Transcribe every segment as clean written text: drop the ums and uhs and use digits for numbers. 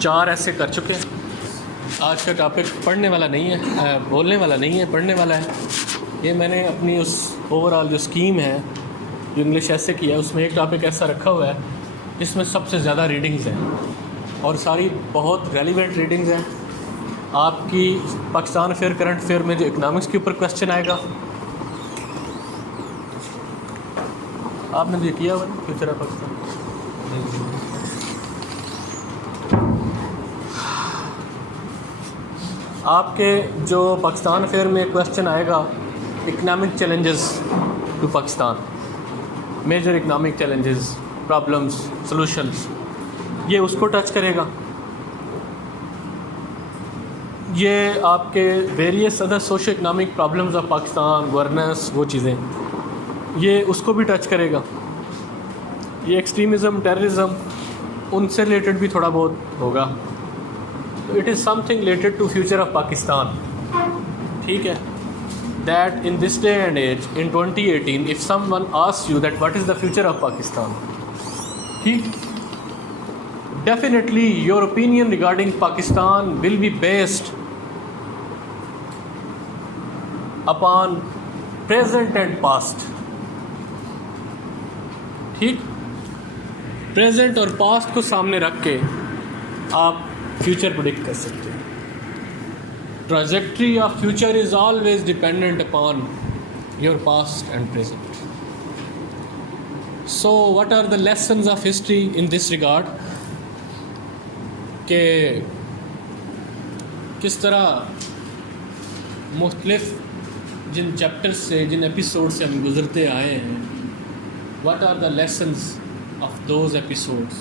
4 ऐसे कर चुके हैं। आज का टॉपिक पढ़ने वाला नहीं है, बोलने वाला नहीं है, पढ़ने वाला है। ये मैंने अपनी उस ओवरऑल जो स्कीम है जो इंग्लिश ऐसे की है उसमें एक टॉपिक ऐसा रखा हुआ है जिसमें सबसे ज़्यादा रीडिंग्स हैं और सारी बहुत रेलिवेंट रीडिंग्स हैं। आपकी पाकिस्तान अफेयर करंट अफेयर में जो इकनॉमिक्स के ऊपर क्वेश्चन आएगा, आपने जो किया हुआ फ्यूचर ऑफ पाकिस्तान, आपके जो पाकिस्तान अफेयर में क्वेश्चन आएगा economic challenges to Pakistan, major economic challenges, problems, solutions, ये उसको टच करेगा। ये आपके various other socio economic problems of Pakistan, governance, वो चीज़ें, ये उसको भी टच करेगा। ये एक्सट्रीमिज़म, टेररिज्म, उनसे रिलेटेड भी थोड़ा बहुत होगा। तो it is something related to future of Pakistan, ठीक है। That in this day and as in 2018 if someone asks you that what is the future of Pakistan, ठीक, definitely your opinion regarding Pakistan will be based upon present and past, ठीक। प्रेजेंट और पास्ट को सामने रख के आप फ्यूचर प्रेडिक्ट कर सकते हैं। Trajectory of future is always dependent upon your past and present. So what are the lessons of history in this regard, कि किस तरह मुख्तलिफ जिन चैप्टर्स से, जिन एपिसोड से हम गुज़रते आए हैं, what are the lessons of those episodes.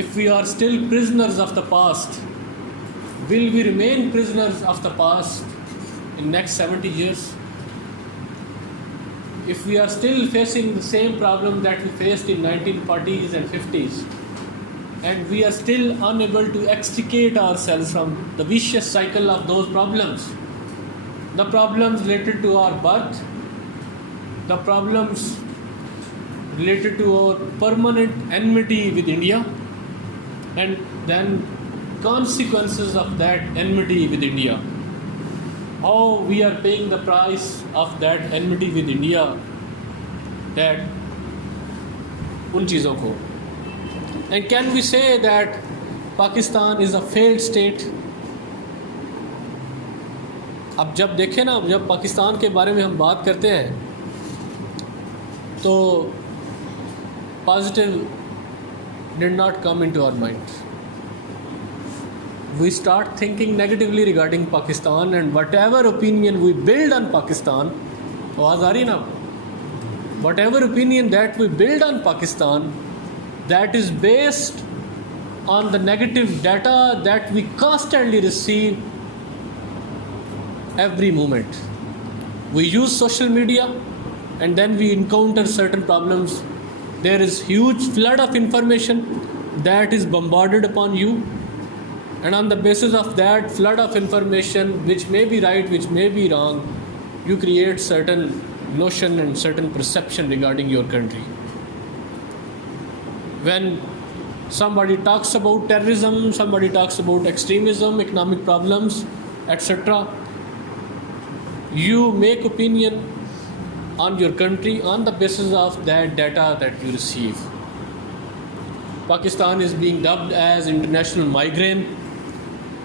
If we are still prisoners of the past, will we remain prisoners of the past in next 70 years? If we are still facing the same problem that we faced in 1940s and 50s, and we are still unable to extricate ourselves from the vicious cycle of those problems, the problems related to our birth, the problems related to our permanent enmity with India, and then consequences of that enmity with India, how we are paying the price of that enmity with India, that उन चीज़ों को, and can we say that Pakistan is a failed state? अब जब देखें ना, जब पाकिस्तान के बारे में हम बात करते हैं तो positive did not come into our mind. We start thinking negatively regarding Pakistan, and whatever opinion we build on Pakistan, आवाज़ आ रही है ना, whatever opinion that we build on Pakistan, that is based on the negative data that we constantly receive every moment. We use social media and then we encounter certain problems. There is huge flood of information that is bombarded upon you, and on the basis of that flood of information, which may be right, which may be wrong, you create certain notion and certain perception regarding your country. When somebody talks about terrorism, somebody talks about extremism, economic problems, etc., you make opinion on your country on the basis of that data that you receive. Pakistan is being dubbed as international migraine.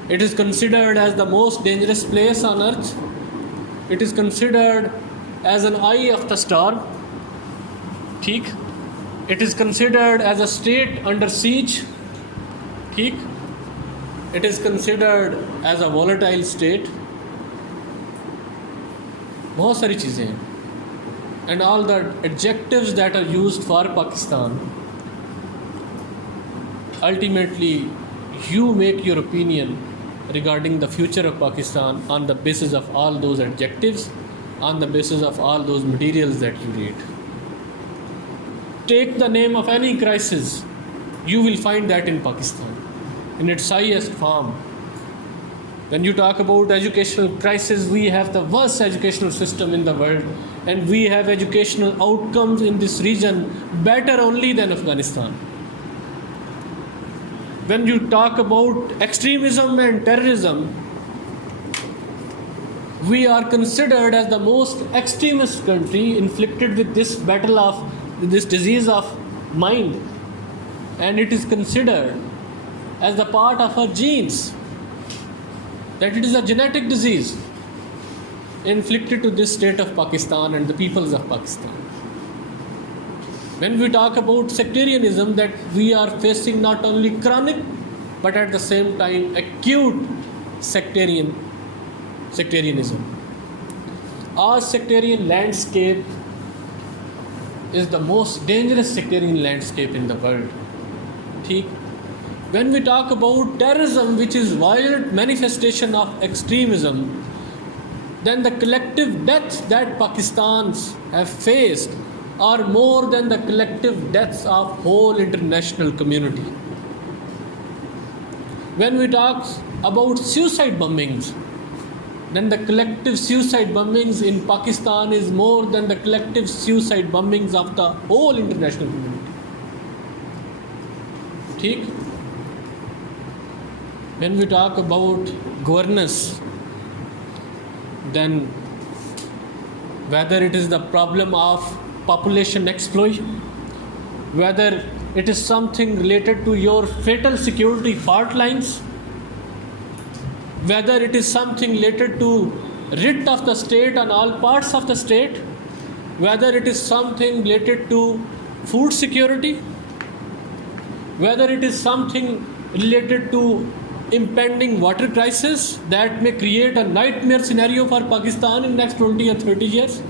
It is considered as the most dangerous place on earth. It is considered as an eye of the storm. ठीक? It is considered as a state under siege. ठीक? It is considered as a volatile state. बहुत सारी चीज़ें हैं. And all the adjectives that are used for Pakistan, ultimately you make your opinion regarding the future of Pakistan on the basis of all those adjectives, on the basis of all those materials that you read. Take the name of any crisis, you will find that in Pakistan in its highest form. When you talk about educational crisis, we have the worst educational system in the world, and we have educational outcomes in this region better only than Afghanistan. when you talk about extremism and terrorism, we are considered as the most extremist country inflicted with this disease of mind, and it is considered as the part of our genes, that it is a genetic disease inflicted to this state of Pakistan and the peoples of Pakistan. When we talk about sectarianism, that we are facing not only chronic but at the same time acute sectarianism. Our sectarian landscape is the most dangerous sectarian landscape in the world. When we talk about terrorism, which is violent manifestation of extremism, then the collective deaths that Pakistans have faced are more than the collective deaths of whole international community. When we talk about suicide bombings, then the collective suicide bombings in Pakistan is more than the collective suicide bombings of the whole international community. When we talk about governance, then whether it is the problem of population explosion, whether it is something related to your fatal security fault lines, whether it is something related to writ of the state on all parts of the state, whether it is something related to food security, whether it is something related to impending water crisis that may create a nightmare scenario for Pakistan in next 20 or 30 years,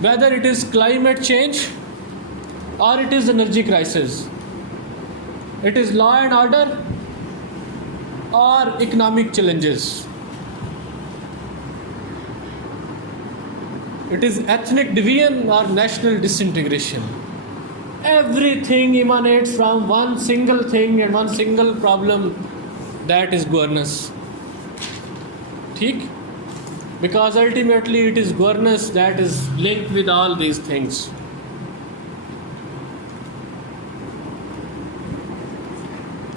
whether it is climate change or it is energy crisis, it is law and order or economic challenges, it is ethnic division or national disintegration. Everything emanates from one single thing and one single problem, that is governance. Because ultimately it is governance that is linked with all these things.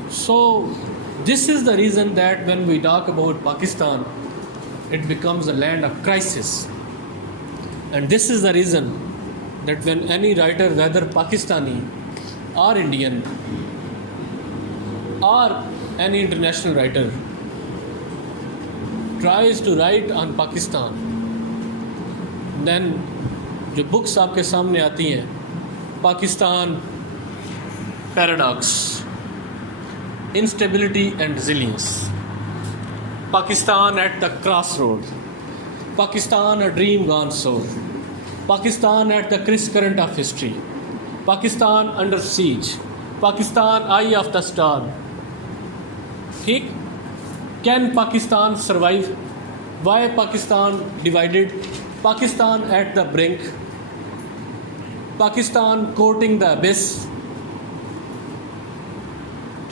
So this is the reason that when we talk about Pakistan, it becomes a land of crisis. And this is the reason that when any writer, whether Pakistani or Indian or any international writer, tries to write on Pakistan, then जो books आपके सामने आती हैं, Pakistan Paradox, Instability and Resilience, Pakistan at the Crossroad, Pakistan a Dream Gone Sour, Pakistan at the Criss-Current of History, Pakistan Under Siege, Pakistan Eye of the Storm. Can Pakistan survive? Why Pakistan divided? Pakistan at the brink, Pakistan courting the abyss.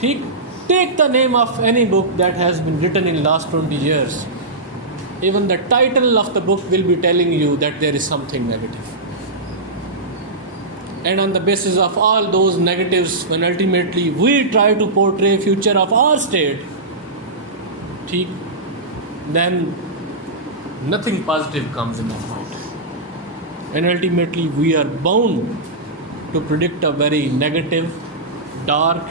Take the name of any book that has been written in last 20 years. Even the title of the book will be telling you that there is something negative. And on the basis of all those negatives, when ultimately we try to portray future of our state, then nothing positive comes in our mind. And ultimately we are bound to predict a very negative, dark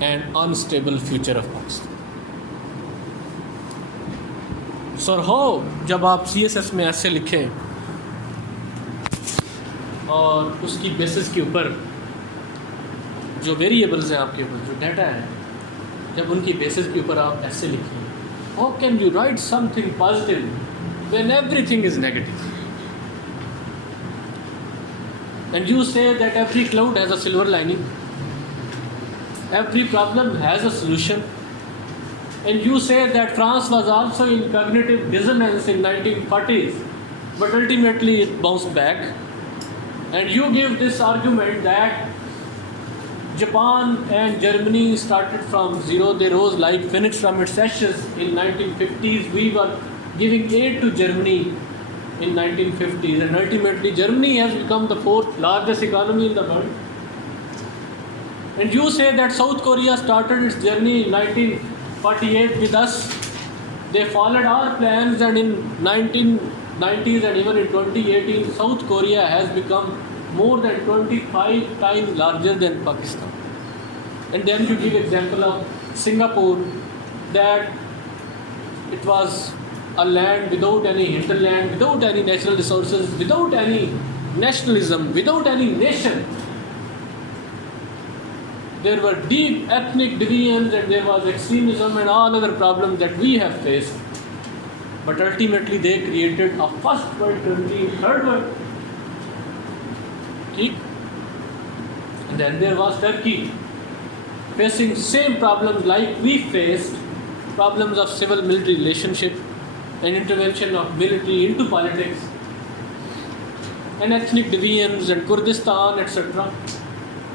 and unstable future of Pakistan. So how जब आप CSS में ऐसे लिखें और उसकी बेसिस के ऊपर जो वेरिएबल्स हैं आपके ऊपर जो डाटा है, जब उनकी बेसिस के ऊपर आप ऐसे लिखें, how can you write something positive when everything is negative? And you say that every cloud has a silver lining, every problem has a solution, and you say that France was also in cognitive dissonance in 1940s, but ultimately it bounced back. And you give this argument that Japan and Germany started from zero, they rose like phoenix from its ashes in 1950s. We were giving aid to Germany in 1950s, and ultimately Germany has become the fourth largest economy in the world. And you say that South Korea started its journey in 1948 with us. They followed our plans, and in 1990s and even in 2018, South Korea has become more than 25 times larger than Pakistan. And then you give example of Singapore, that it was a land without any hinterland, without any natural resources, without any nationalism, without any nation. There were deep ethnic divisions, and there was extremism and all other problems that we have faced. But ultimately they created a first world country in third world. And then there was Turkey, facing same problems like we faced, problems of civil military relationship and intervention of military into politics and ethnic divisions and Kurdistan, etc.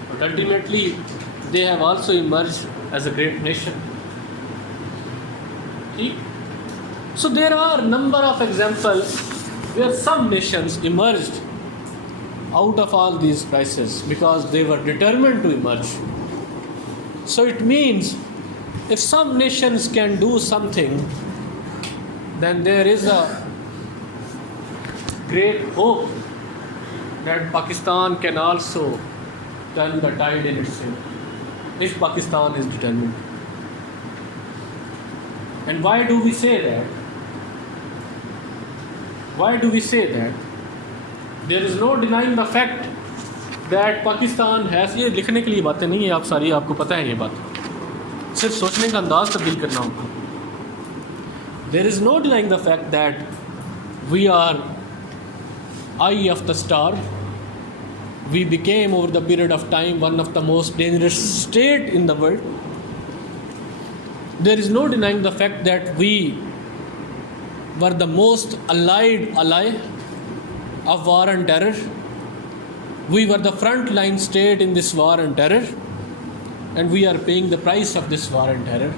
But ultimately they have also emerged as a great nation. So there are a number of examples where some nations emerged out of all these crises because they were determined to emerge. So it means if some nations can do something, then there is a great hope that Pakistan can also turn the tide in its favor, if Pakistan is determined. And why do we say that? Why do we say that? There is no denying the fact that Pakistan has, ये लिखने के लिए बातें नहीं है, आप सारी आपको पता है ये बात, सिर्फ सोचने का अंदाज तब्दील करना होगा. There is no denying the fact that we are eye of the star. We became over the period of time one of the most dangerous state in the world. There is no denying the fact that we were the most allied ally of war and terror. We were the front-line state in this war and terror, and we are paying the price of this war and terror.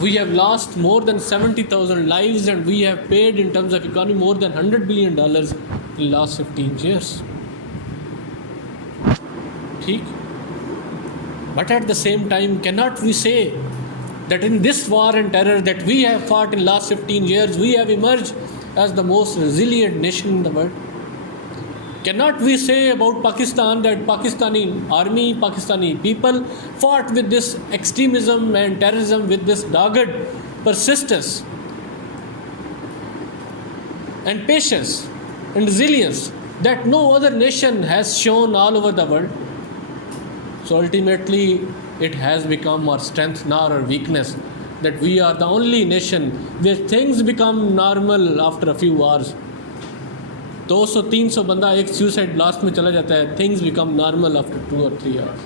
We have lost more than 70,000 lives, and we have paid in terms of economy more than $100 billion in the last 15 years. But at the same time, cannot we say that in this war and terror that we have fought in the last 15 years, we have emerged as the most resilient nation in the world? Cannot we say about Pakistan that Pakistani army, Pakistani people fought with this extremism and terrorism with this dogged persistence and patience and resilience that no other nation has shown all over the world? So ultimately it has become our strength nor our weakness, that we are the only nation where things become normal after a few hours. 200-300 बंदा एक suicide blast में चला जाता है. Things become normal after 2 or 3 hours.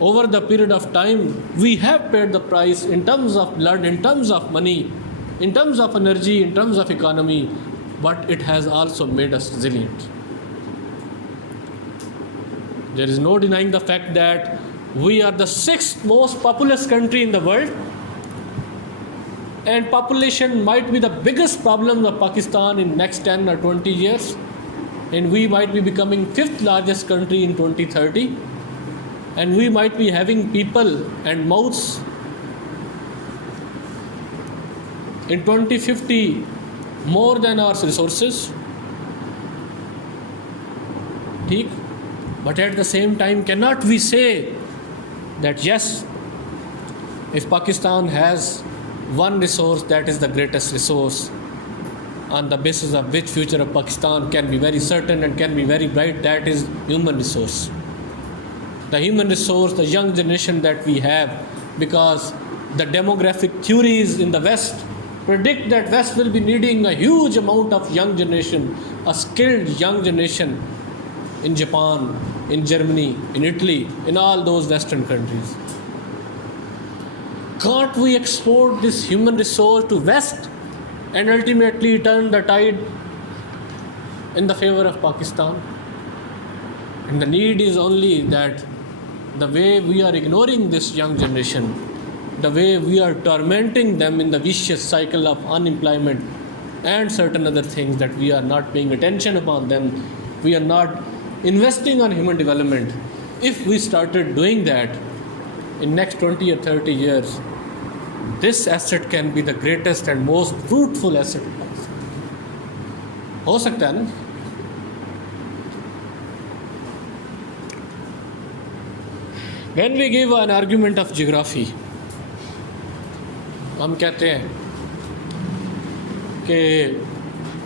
Over the period of time, we have paid the price in terms of blood, in terms of money, in terms of energy, in terms of economy, but it has also made us resilient. There is no denying the fact that we are the 6th most populous country in the world, and population might be the biggest problem of Pakistan in next 10 or 20 years, and we might be becoming 5th largest country in 2030, and we might be having people and mouths in 2050 more than our resources. But at the same time, cannot we say that yes, if Pakistan has one resource that is the greatest resource, on the basis of which future of Pakistan can be very certain and can be very bright, that is human resource. The human resource, the young generation that we have, because the demographic theories in the West predict that West will be needing a huge amount of young generation, a skilled young generation in Japan, in Germany, in Italy, in all those Western countries. Can't we export this human resource to West and ultimately turn the tide in the favor of Pakistan? And the need is only that the way we are ignoring this young generation, the way we are tormenting them in the vicious cycle of unemployment and certain other things, that we are not paying attention upon them, we are not investing on human development, if we started doing that in next 20 or 30 years, this asset can be the greatest and most fruitful asset. हो सकता है ना? When we give an argument of geography, हम कहते हैं कि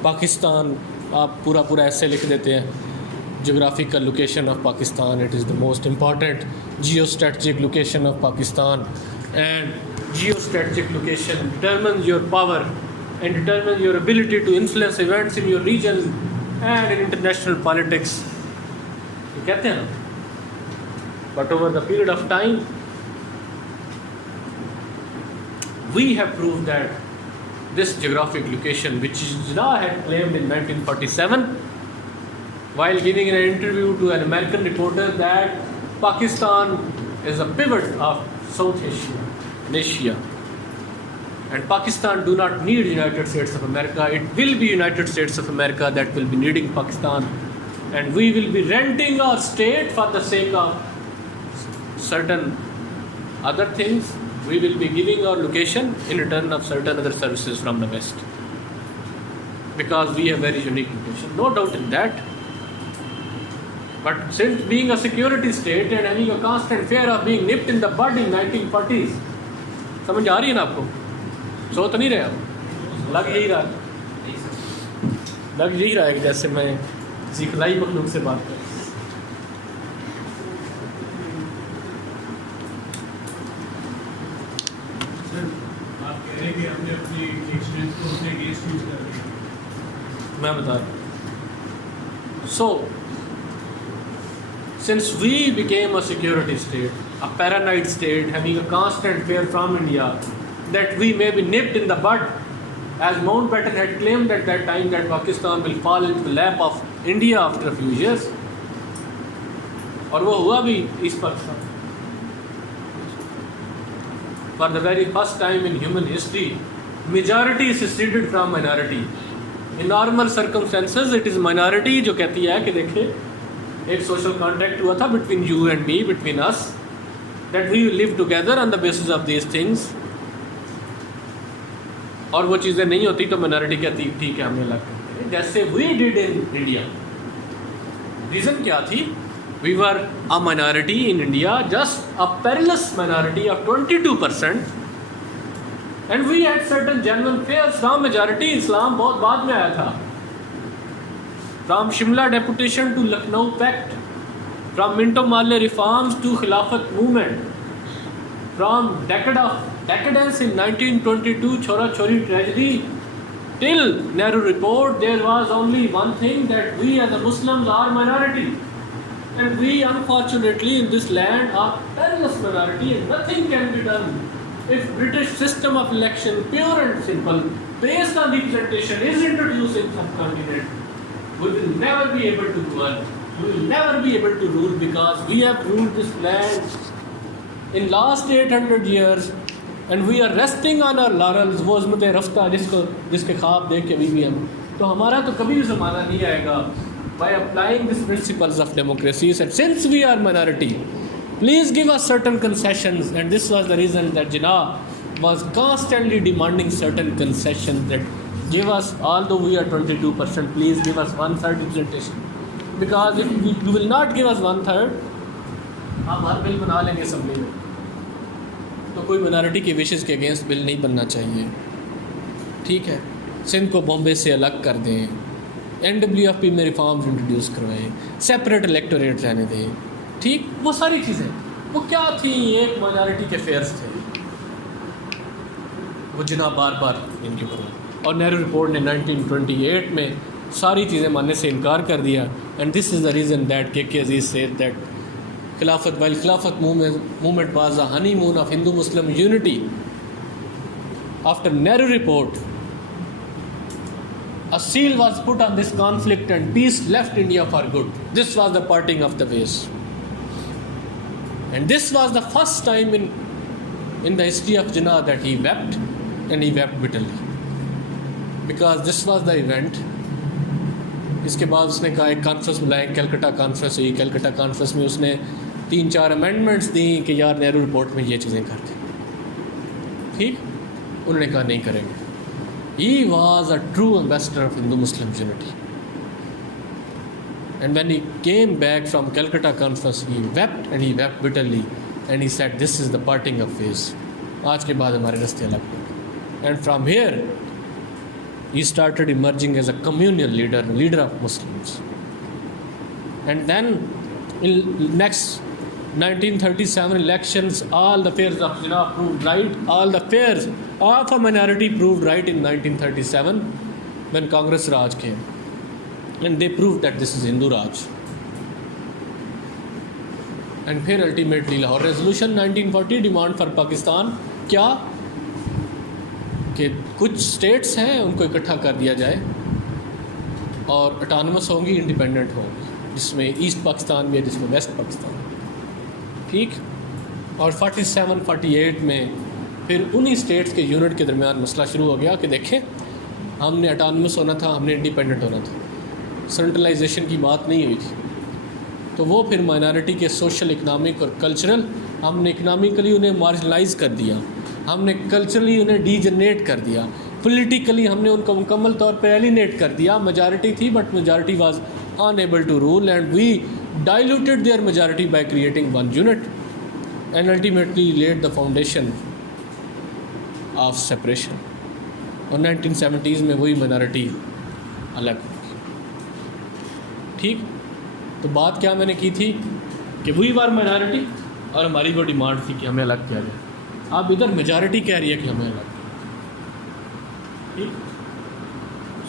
पाकिस्तान, आप पूरा पूरा ऐसे लिख देते हैं, geographical location of Pakistan, it is the most important geostrategic location of Pakistan, and geostrategic location determines your power and determines your ability to influence events in your region and in international politics. ये कहते हैं ना, but over the period of time we have proved that this geographic location, which Jinnah had claimed in 1947 while giving an interview to an American reporter, that Pakistan is a pivot of South Asia, and Pakistan do not need United States of America. It will be United States of America that will be needing Pakistan, and we will be renting our state for the sake of certain other things. We will be giving our location in return of certain other services from the West, because we have very unique location, no doubt in that. But since being a security state and having a constant fear of being nipped in the bud in 1940s, समझ आ रही है ना आपको? सो तो नहीं रहे आप? लग यही रहा है कि जैसे मैं किसी खिलाई मखलूक से बात कर। आप कह रहे हैं कि हमने अपनी एक्सपीरियंस को अपने अगेंस्ट यूज कर दिया। मैं बता रहा हूँ। So, since we became a security state, a paranoid state, having a constant fear from India that we may be nipped in the bud, as Mountbatten had claimed at that time that Pakistan will fall into the lap of India after a few years, और वो हुआ भी East Pakistan. For the very first time in human history, majority seceded from minority. In normal circumstances, it is minority जो कहती है कि देखिए एक सोशल कॉन्ट्रैक्ट हुआ था between you and me, between us, that we will live together on the basis of these things, और वो चीज़ें नहीं होती तो माइनॉरिटी कहती ठीक है हमें अलग करते हैं, जैसे we did in India. Reason क्या थी? We were a minority in India, just a perilous minority of 22%, and we had certain genuine fears from majority. इस्लाम बहुत बाद में आया था. From Shimla deputation to Lucknow pact, from Minto Marley reforms to Khilafat movement, from decadence in 1922 Chora Chori tragedy till Nehru report, there was only one thing, that we as a Muslims are minority, and we unfortunately in this land are perilous minority, and nothing can be done if British system of election, pure and simple, based on representation, is introduced in subcontinent. We will never be able to govern. We will never be able to rule, because we have ruled this land in last 800 years, and we are resting on our laurels. वो अज़मत रफ्ता जिसके ख्वाब देख के अभी भी हम, तो हमारा तो कभी भी ज़माना नहीं आएगा. By applying these principles of democracy, and since we are minority, please give us certain concessions. And this was the reason that Jinnah was constantly demanding certain concessions, that give us, although we are 22%, please give us 1/3 representation, because if you will not give us 1/3, हम हर बिल बना लेंगे असेंबली में, तो कोई माइनॉरिटी के विशेज़ के against bill नहीं बनना चाहिए. ठीक है, सिंध को बॉम्बे से अलग कर दें, NWFP में रिफॉर्म्स इंट्रोड्यूस करवाएं, सेपरेट इलेक्टोरेट रहने दें. ठीक, वो सारी चीज़ें वो क्या थी, एक माइनॉरिटी के फेयर्स थे, वो जिन्ना बार बार इनके ऊपर. और नेहरू रिपोर्ट ने 1928 में सारी चीज़ें मानने से इनकार कर दिया. And this is the reason that के अजीज़ सेड दैट खिलाफत movement was a honeymoon of Hindu Muslim unity. After Nehru report, a seal was put on this conflict and peace left India for good. This was the parting of the ways. And this was the first time in the history of Jinnah that he wept, and he wept bitterly. Because this was the event इसके बाद उसने कहा एक कॉन्फ्रेंस बुलाएं, कलकत्ता कॉन्फ्रेंस हुई। कलकत्ता कॉन्फ्रेंस में उसने 3-4 अमेंडमेंट्स दी कि यार नेहरू रिपोर्ट में ये चीज़ें कर दें। ठीक, उन्होंने कहा नहीं करेंगे। He was a true ambassador of Hindu-Muslim unity. And when he came back from Calcutta conference, he wept bitterly, and he said, "This is the parting of ways." आज के बाद हमारे रास्ते अलग हुए। And from here, he started emerging as a communal leader of Muslims. And then, in next 1937 elections, all the fears of Jinnah proved right. All the fears of a minority proved right in 1937 when Congress Raj came. And they proved that this is Hindu Raj. And फिर ultimately Lahore Resolution 1940 demand for Pakistan क्या कि कुछ स्टेट्स हैं उनको इकट्ठा कर दिया जाए और अटानमस होंगी, इंडिपेंडेंट होंगी, जिसमें ईस्ट पाकिस्तान भी है, जिसमें वेस्ट पाकिस्तान। ठीक, और 47-48 में फिर उन्हीं स्टेट्स के यूनिट के दरमियान मसला शुरू हो गया कि देखें हमने अटानमस होना था, हमने इंडिपेंडेंट होना था, सेंट्रलाइजेशन की बात नहीं हुई थी। तो वो फिर माइनॉरिटी के सोशल, इकनॉमिक और कल्चरल, हमने इकनॉमिकली उन्हें मार्जिनलाइज कर दिया, हमने कल्चरली उन्हें डीजनरेट कर दिया, पॉलिटिकली हमने उनको मुकम्मल तौर पर एलिनेट कर दिया। मेजॉरिटी थी but majority was unable to rule and we diluted their majority by creating one unit and ultimately laid the foundation of separation. और 1970s में वही minority अलग हुई। ठीक, तो बात क्या मैंने की थी कि वही बार minority और हमारी वो डिमांड थी कि हमें अलग किया जाए। अब इधर मेजॉरिटी कह रही है कि हमें अलग। ठीक,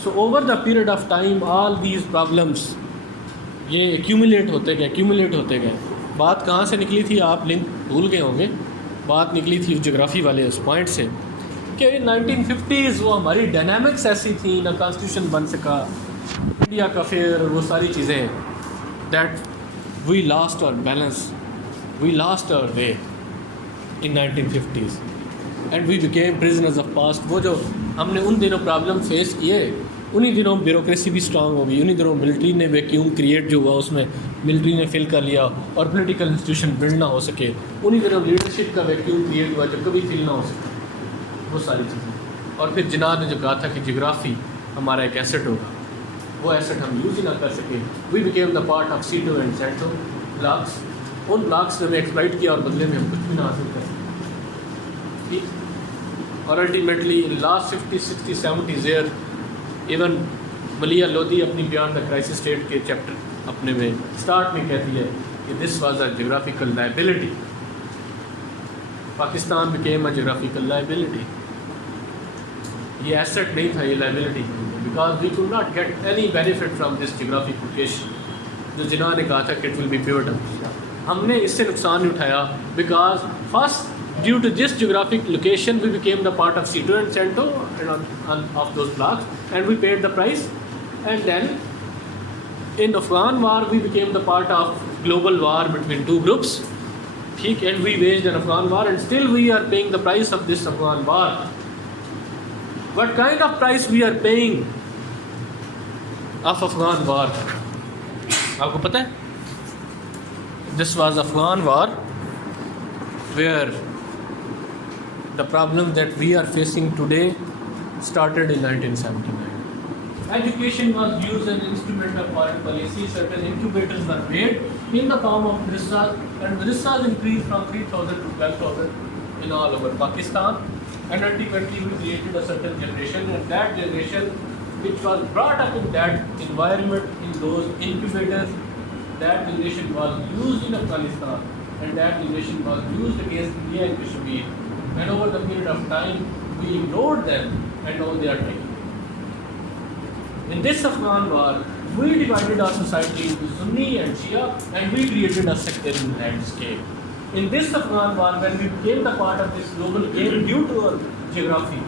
so over the period of time all these problems ये एक्यूमुलेट होते गए। बात कहाँ से निकली थी, आप लिंक भूल गए होंगे। बात निकली थी ज्योग्राफी वाले उस पॉइंट से कि 1950s वो हमारी डायनामिक्स ऐसी थी, ना कॉन्स्टिट्यूशन बन सका, इंडिया का फेयर, वो सारी चीज़ें, that we lost our balance, we lost our way in 1950s and we became prisoners of past. वो जो हमने उन दिनों प्रॉब्लम फेस किए, उन्हीं दिनों ब्यूरोक्रेसी भी स्ट्रांग हो गई, उन्हीं दिनों मिलिट्री ने वैक्यूम क्रिएट जो हुआ उसमें मिलिट्री ने फिल कर लिया और पॉलिटिकल इंस्टीट्यूशन बिल्ड ना हो सके, उन्हीं दिनों लीडरशिप का वैक्यूम क्रिएट हुआ जो कभी फिल ना हो सके, वो सारी चीज़ें। और फिर जिनाह ने जो कहा था कि जियोग्राफी हमारा एक एसेट होगा, वो एसेट हम यूज़ ही ना कर सके। We became the part of SEATO and CENTO blocks. उन ब्लॉक्स ने हमें एक्सप्लॉइट किया और बदले में हम कुछ भी ना हासिल कर सके। ठीक, और ultimately in last 50-60-70 year even Maleeha Lodhi अपनी बियॉन्ड द क्राइसिस स्टेट के चैप्टर अपने में स्टार्ट में कहती है कि this was a geographical liability. Pakistan became a geographical liability. ये एसेट नहीं था, ये liability, because we could not get any benefit from this geographic location. जो जिन्होंने कहा था कि इट विल बी प्योर, हमने इससे नुकसान नहीं उठाया because first due to this geographic location we became the part of Sito and Cento and of those blocks and we paid the price. And then in Afghan war we became the part of global war between two groups. ठीक, and we waged an Afghan war and still we are paying the price of this Afghan war. What kind of price we are paying of Afghan war? आपको पता है? This was Afghan war where the problem that we are facing today started in 1979. Education was used as an instrument of foreign policy. Certain incubators were made in the form of madrasas, and madrasas increased from 3,000 to 12,000 in all over Pakistan. And ultimately we created a certain generation, and that generation which was brought up in that environment, in those incubators, that generation was used in Afghanistan, and that generation was used against India and Kashmir. And over the period of time, we ignored them, and now they are taking. In this Afghan war, we divided our society into Sunni and Shia, and we created a sectarian landscape. In this Afghan war, when we became the part of this global game due to our geography,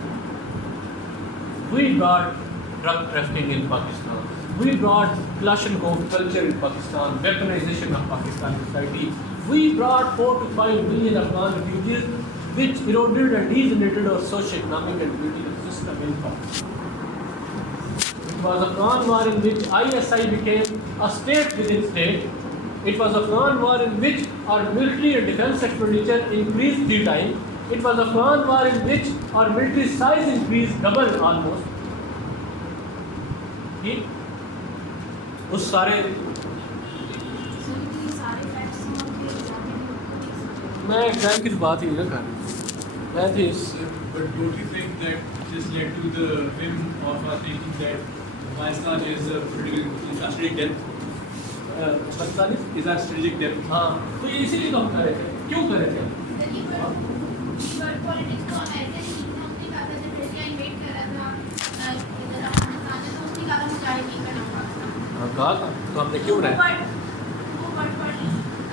we brought drug trafficking in Pakistan. We brought Kalashnikov culture in Pakistan, weaponization of Pakistani society. We brought 4 to 5 million Afghan refugees, which eroded and degenerated our socio-economic and political system in Pakistan. was Afghan war in which ISI became a state within state. It was Afghan war in which our military and defense expenditure increased 3 times. It was Afghan war in which our military size increased double almost. ठीक उस सारे मैं एग्जाम की बात ही नहीं कर रहा, मैं थी But don't you think that this led to the whim of our thinking that Afghanistan is a strategic depth? पता नहीं Is our strategic depth? हाँ, तो ये इसीलिए तो हम कर रहे थे, क्यों कर रहे थे? हाँ, कहा था तो हमने क्यों बनाया?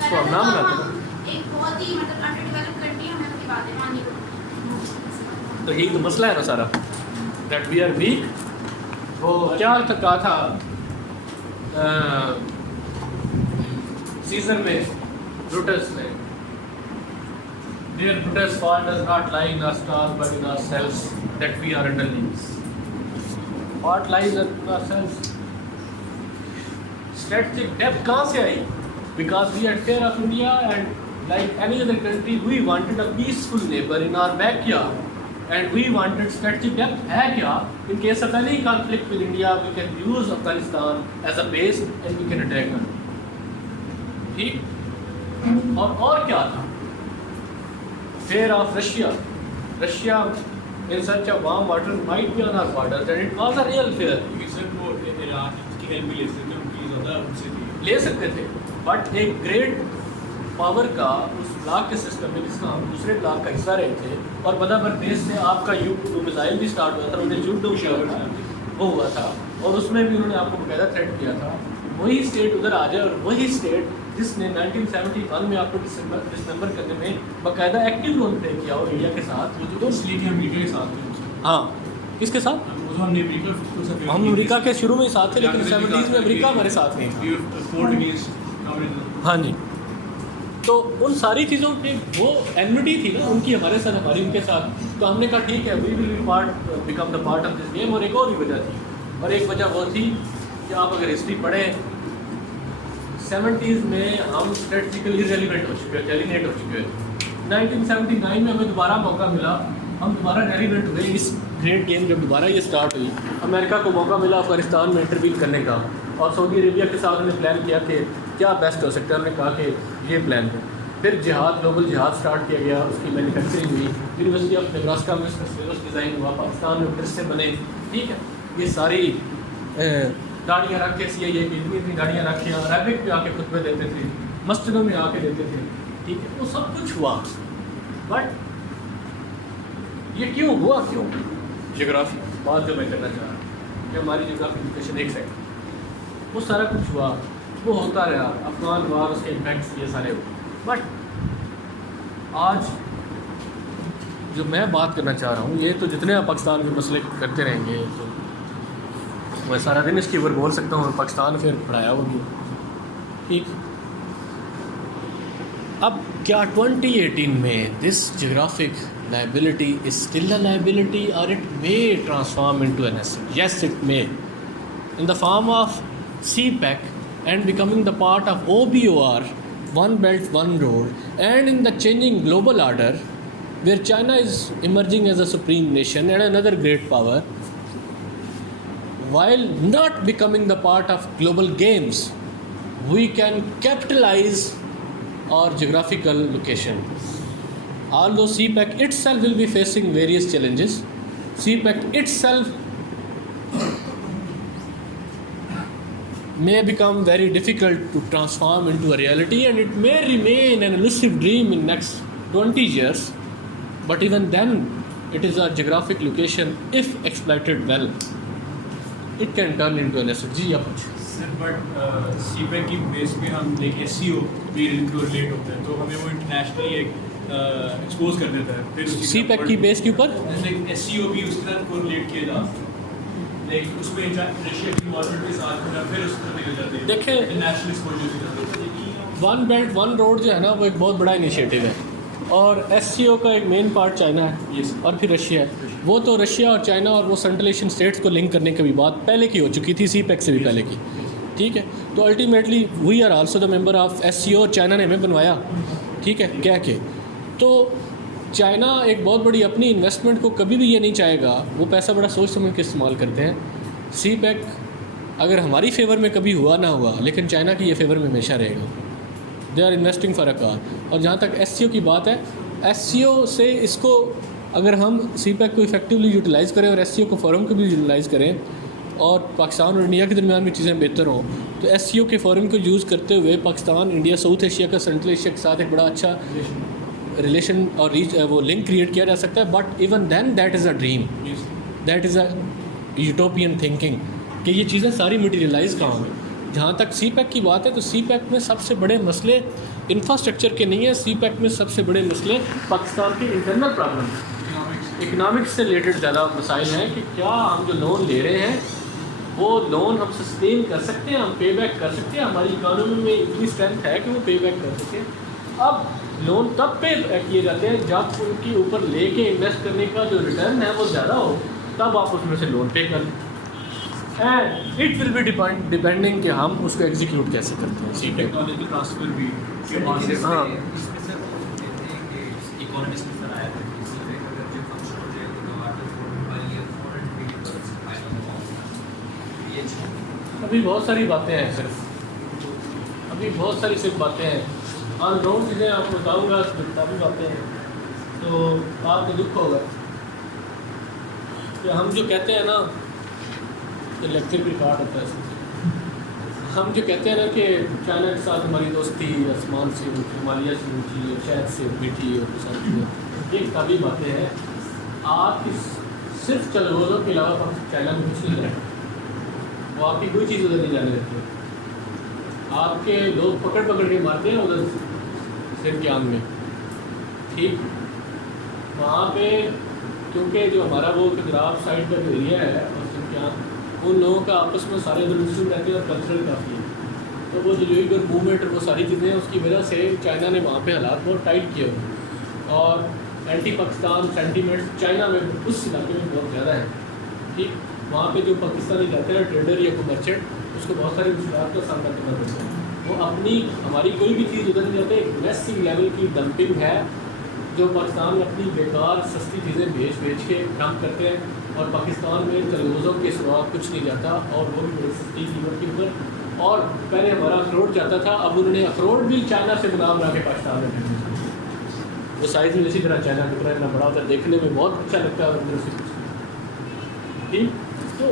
तो हम नाम बनाते हैं। एक बहुत ही मतलब अंडरडेवलप्ड कंट्री हमें अपनी बातें माननी पड़ती। तो यही तो मसला है ना सारा, दैट वी आर वीक। वो क्या तक कहा था सीजन में ब्रूटस ने, Dear Brutus, fault does not lie in our stars but in ourselves, that we are underlings. Fault lies in ourselves. Strategic depth कहाँ से आई? Because we are fear of India and like any other country, we wanted a peaceful neighbor in our backyard. And we wanted strategic depth है क्या? In case of any conflict with India, we can use Afghanistan as a base and we can attack them. ठीक? और क्या था? Fear of Russia. Russia in such a warm water might be on our borders and it was a real fear. क्योंकि सर वो ईरान की हेल्प भी ले सकते थे, उनकी ज़्यादा उनसे थी। ले सकते थे, बट एक ग्रेट पावर का उस ब्लॉक के सिस्टम में जिसका हम दूसरे ब्लॉक का हिस्सा रहे थे और बदाबर देश से आपका U-2 मिसाइल भी स्टार्ट हुआ था, उन्हें U-2 वो हुआ था और उसमें भी उन्होंने आपको बकायदा थ्रेट किया था। वही स्टेट उधर आ जाए और वही स्टेट जिसने 1971 में आपको डिसमेंबर करने में बाकायदा एक्टिव रोल प्ले किया और इंडिया के साथ, तो इसलिए कि अमेरिका के साथ थे। हाँ, किसके साथ? वो तो हमने अमेरिका हम अमेरिका के शुरू में ही साथ थे, लेकिन 70s में अमेरिका हमारे साथ नहीं था। हाँ जी, तो उन सारी चीज़ों पे वो एनमिटी थी ना उनकी हमारे साथ, हमारी उनके साथ। तो हमने कहा ठीक है, we will be become the part of this game. और एक और भी वजह थी, और एक वजह वो थी कि आप अगर हिस्ट्री पढ़ें 70s में हम स्ट्रेटजिकली रिलेवेंट हो चुके हैं, एलिनेट हो चुके हैं। 1979 में हमें दोबारा मौका मिला, हम दोबारा रेलिवेंट हुए। इस ग्रेट गेम जब दोबारा ये स्टार्ट हुई, अमेरिका को मौका मिला अफगानिस्तान में इंटरवीन करने का और सऊदी अरेबिया के साथ उन्होंने प्लान किया कि क्या बेस्ट हो सकता है। उन्होंने कहा कि ये प्लान है। फिर जिहाद, ग्लोबल जिहाद स्टार्ट किया गया, उसकी मैन्युफैक्चरिंग हुई, यूनिवर्सिटी ऑफ नेब्रास्का में उसका सिलेबस डिज़ाइन हुआ, पाकिस्तान में फिर से बने। ठीक है, ये सारी गाड़ियाँ रख के CIA की इतनी गाड़ियाँ रख के अरबिक पे आके खुतबे देते थे, मस्जिदों में आके देते थे। ठीक है, वो सब कुछ हुआ, बट ये क्यों हुआ? क्यों? जियोग्राफी बात जो मैं करना चाह रहा हूँ कि हमारी जियोग्राफी एजुकेशन एक सेकंड, वो सारा कुछ हुआ, वो होता रहा, अफगान वार, उसके इम्पैक्ट्स ये सारे हुए। बट आज जो मैं बात करना चाह रहा हूँ, ये तो जितने आप पाकिस्तान के मसले करते रहेंगे तो मैं सारा दिन इसके ऊपर बोल सकता हूँ, पाकिस्तान फिर पढ़ाया होगी। ठीक, अब क्या 2018 में this geographic liability is still a liability or it may transform into an asset? Yes, it may, in the form of CPEC and becoming the part of OBOR, One Belt One Road, and in the changing global order where China is emerging as a supreme nation and another great power, while not becoming the part of global games, we can capitalize our geographical location. Although CPEC itself will be facing various challenges, CPEC itself may become very difficult to transform into a reality, and it may remain an elusive dream in next 20 years. But even then, it is a geographic location. If exploited well, it can turn into an asset. जी अब sir, but CPEC की बेस पे हम like SCO भी रिलेट होते हैं, तो हमें वो इंटरनेशनली एक एक्सपोज कर देता है। फिर CPEC की बेस के ऊपर लाइक SCO भी उसके साथ कोरिलेट किया जा सकता है, लाइक उसमें रशिया की इन्वॉल्वमेंट के साथ फिर उस पर निकल जाते हैं। देखें, इंटरनेशनल एक्सपोजर की तरफ। वन बेल्ट वन रोड जो है ना, वो एक बहुत बड़ा इनिशिएटिव है। और SCO का एक मेन पार्ट चाइना है Yes. और फिर रशिया है। वो तो रशिया और चाइना और वो सेंट्रल एशियन स्टेट्स को लिंक करने की भी बात पहले की हो चुकी थी, CPEC से भी पहले की, ठीक है। तो ultimately we are also the member of SCO और चाइना ने हमें बनवाया, ठीक है, कह के। तो चाइना एक बहुत बड़ी अपनी इन्वेस्टमेंट को कभी भी ये नहीं चाहेगा, वो पैसा बड़ा सोच समझ के इस्तेमाल करते हैं। CPEC अगर हमारी फेवर में कभी हुआ ना हुआ, लेकिन चाइना की ये फेवर में हमेशा रहेगा। They are investing for a car. और जहाँ तक SCO की बात है, SCO से इसको अगर हम CPEC को इफेक्टिवली यूटिलाइज़ करें और SCO को फोरम को भी यूटिलाइज़ करें और पाकिस्तान और इंडिया के दरमियान भी चीज़ें बेहतर हों, तो SCO के फोरम को यूज़ करते हुए पाकिस्तान, इंडिया, साउथ एशिया का, सेंट्रल एशिया के साथ एक बड़ा अच्छा रिलेशन और वो लिंक क्रिएट किया जा सकता है। But even then that is a dream, Yes. That is a utopian thinking कि ये चीज़ें सारी मटीरियलाइज़ कहाँ होंगी। जहाँ तक CPEC की बात है, तो CPEC में सबसे बड़े मसले इंफ्रास्ट्रक्चर के नहीं है। CPEC में सबसे बड़े मसले पाकिस्तान के इंटरनल प्रॉब्लम, Economics. इकनॉमिक्स से रिलेटेड ज़्यादा मसाइल हैं कि क्या हम जो लोन ले रहे हैं वो लोन हम सस्टेन कर सकते हैं, हम पे बैक कर सकते हैं, हमारी इकोनॉमी में इतनी स्ट्रेंथ है कि वो पे बैक कर सकें। अब लोन तब पे किए जाते हैं जब उनके ऊपर लेके इन्वेस्ट करने का जो रिटर्न है वो ज़्यादा हो, तब आप उसमें से लोन पे कर लें। And it will be depending कि हम उसको एग्जीक्यूट कैसे करते हैं। ठीक है, टेक्नोलॉजी ट्रांसफर भी के वहाँ से हाँ। इसमें सर कहते हैं कि इकोनॉमिस्ट ने बनाया था कि इसमें अगर जो फंक्शन हो जाए तो आर्टिकल 4 बिलियन फाइनल ये अभी बहुत सारी बातें हैं सिर्फ, अभी बहुत सारी सिर्फ बातें हैं। और लोन चीज़ें आपको बताऊँगा, काफ़ी बातें हैं, तो आपको दुख होगा कि हम जो कहते हैं ना, ये लेक्चर भी रिकॉर्ड होता है, हम जो कहते हैं ना कि चाइना के साथ हमारी दोस्ती आसमान से ऊँची, हिमालय से ऊँची और शहद से मीठी और सारी चीज़ें, ये काफ़ी बातें हैं। आप इस सिर्फ चलगोज़ों के अलावा चाइना में कुछ नहीं रहेगा, वो आपकी कोई चीज़ उधर नहीं जाने देते। आपके लोग पकड़ पकड़ के मारते हैं उधर सिर के आंग में, ठीक। वहाँ पे क्योंकि जो हमारा वो गुजरात साइड का जो एरिया है और सिर के आंग, उन लोगों का आपस में सारे इधर मुस्लिम रहते हैं और कल्चरल काफ़ी है, तो वो जो यूगर मूवमेंट और वो सारी चीज़ें हैं, उसकी वजह से चाइना ने वहाँ पे हालात बहुत टाइट किए हुए और एंटी पाकिस्तान सेंटीमेंट चाइना में उस इलाके में बहुत ज़्यादा है, ठीक। वहाँ पे जो पाकिस्तानी जाते हैं ट्रेडर या कोई मर्चेंट, उसको बहुत सारी मुश्किलात का सामना करना पड़ता है। वो अपनी हमारी कोई भी चीज़ उधर नहीं जाते, मैसिव लेवल की डंपिंग है जो पाकिस्तान में अपनी बेकार सस्ती चीज़ें बेच के डंप करते हैं और पाकिस्तान में चलगोज़ों के सिवा कुछ नहीं जाता और वो भी बड़ी सस्ती कीमत के ऊपर। और पहले हमारा अखरोट जाता था, अब उन्होंने अखरोट भी चाइना से बना के पाकिस्तान में भेजा। वो साइज़ में इसी तरह चाइना की तरह इतना बड़ा होता है, देखने में बहुत अच्छा लगता है अंदर से, ठीक। तो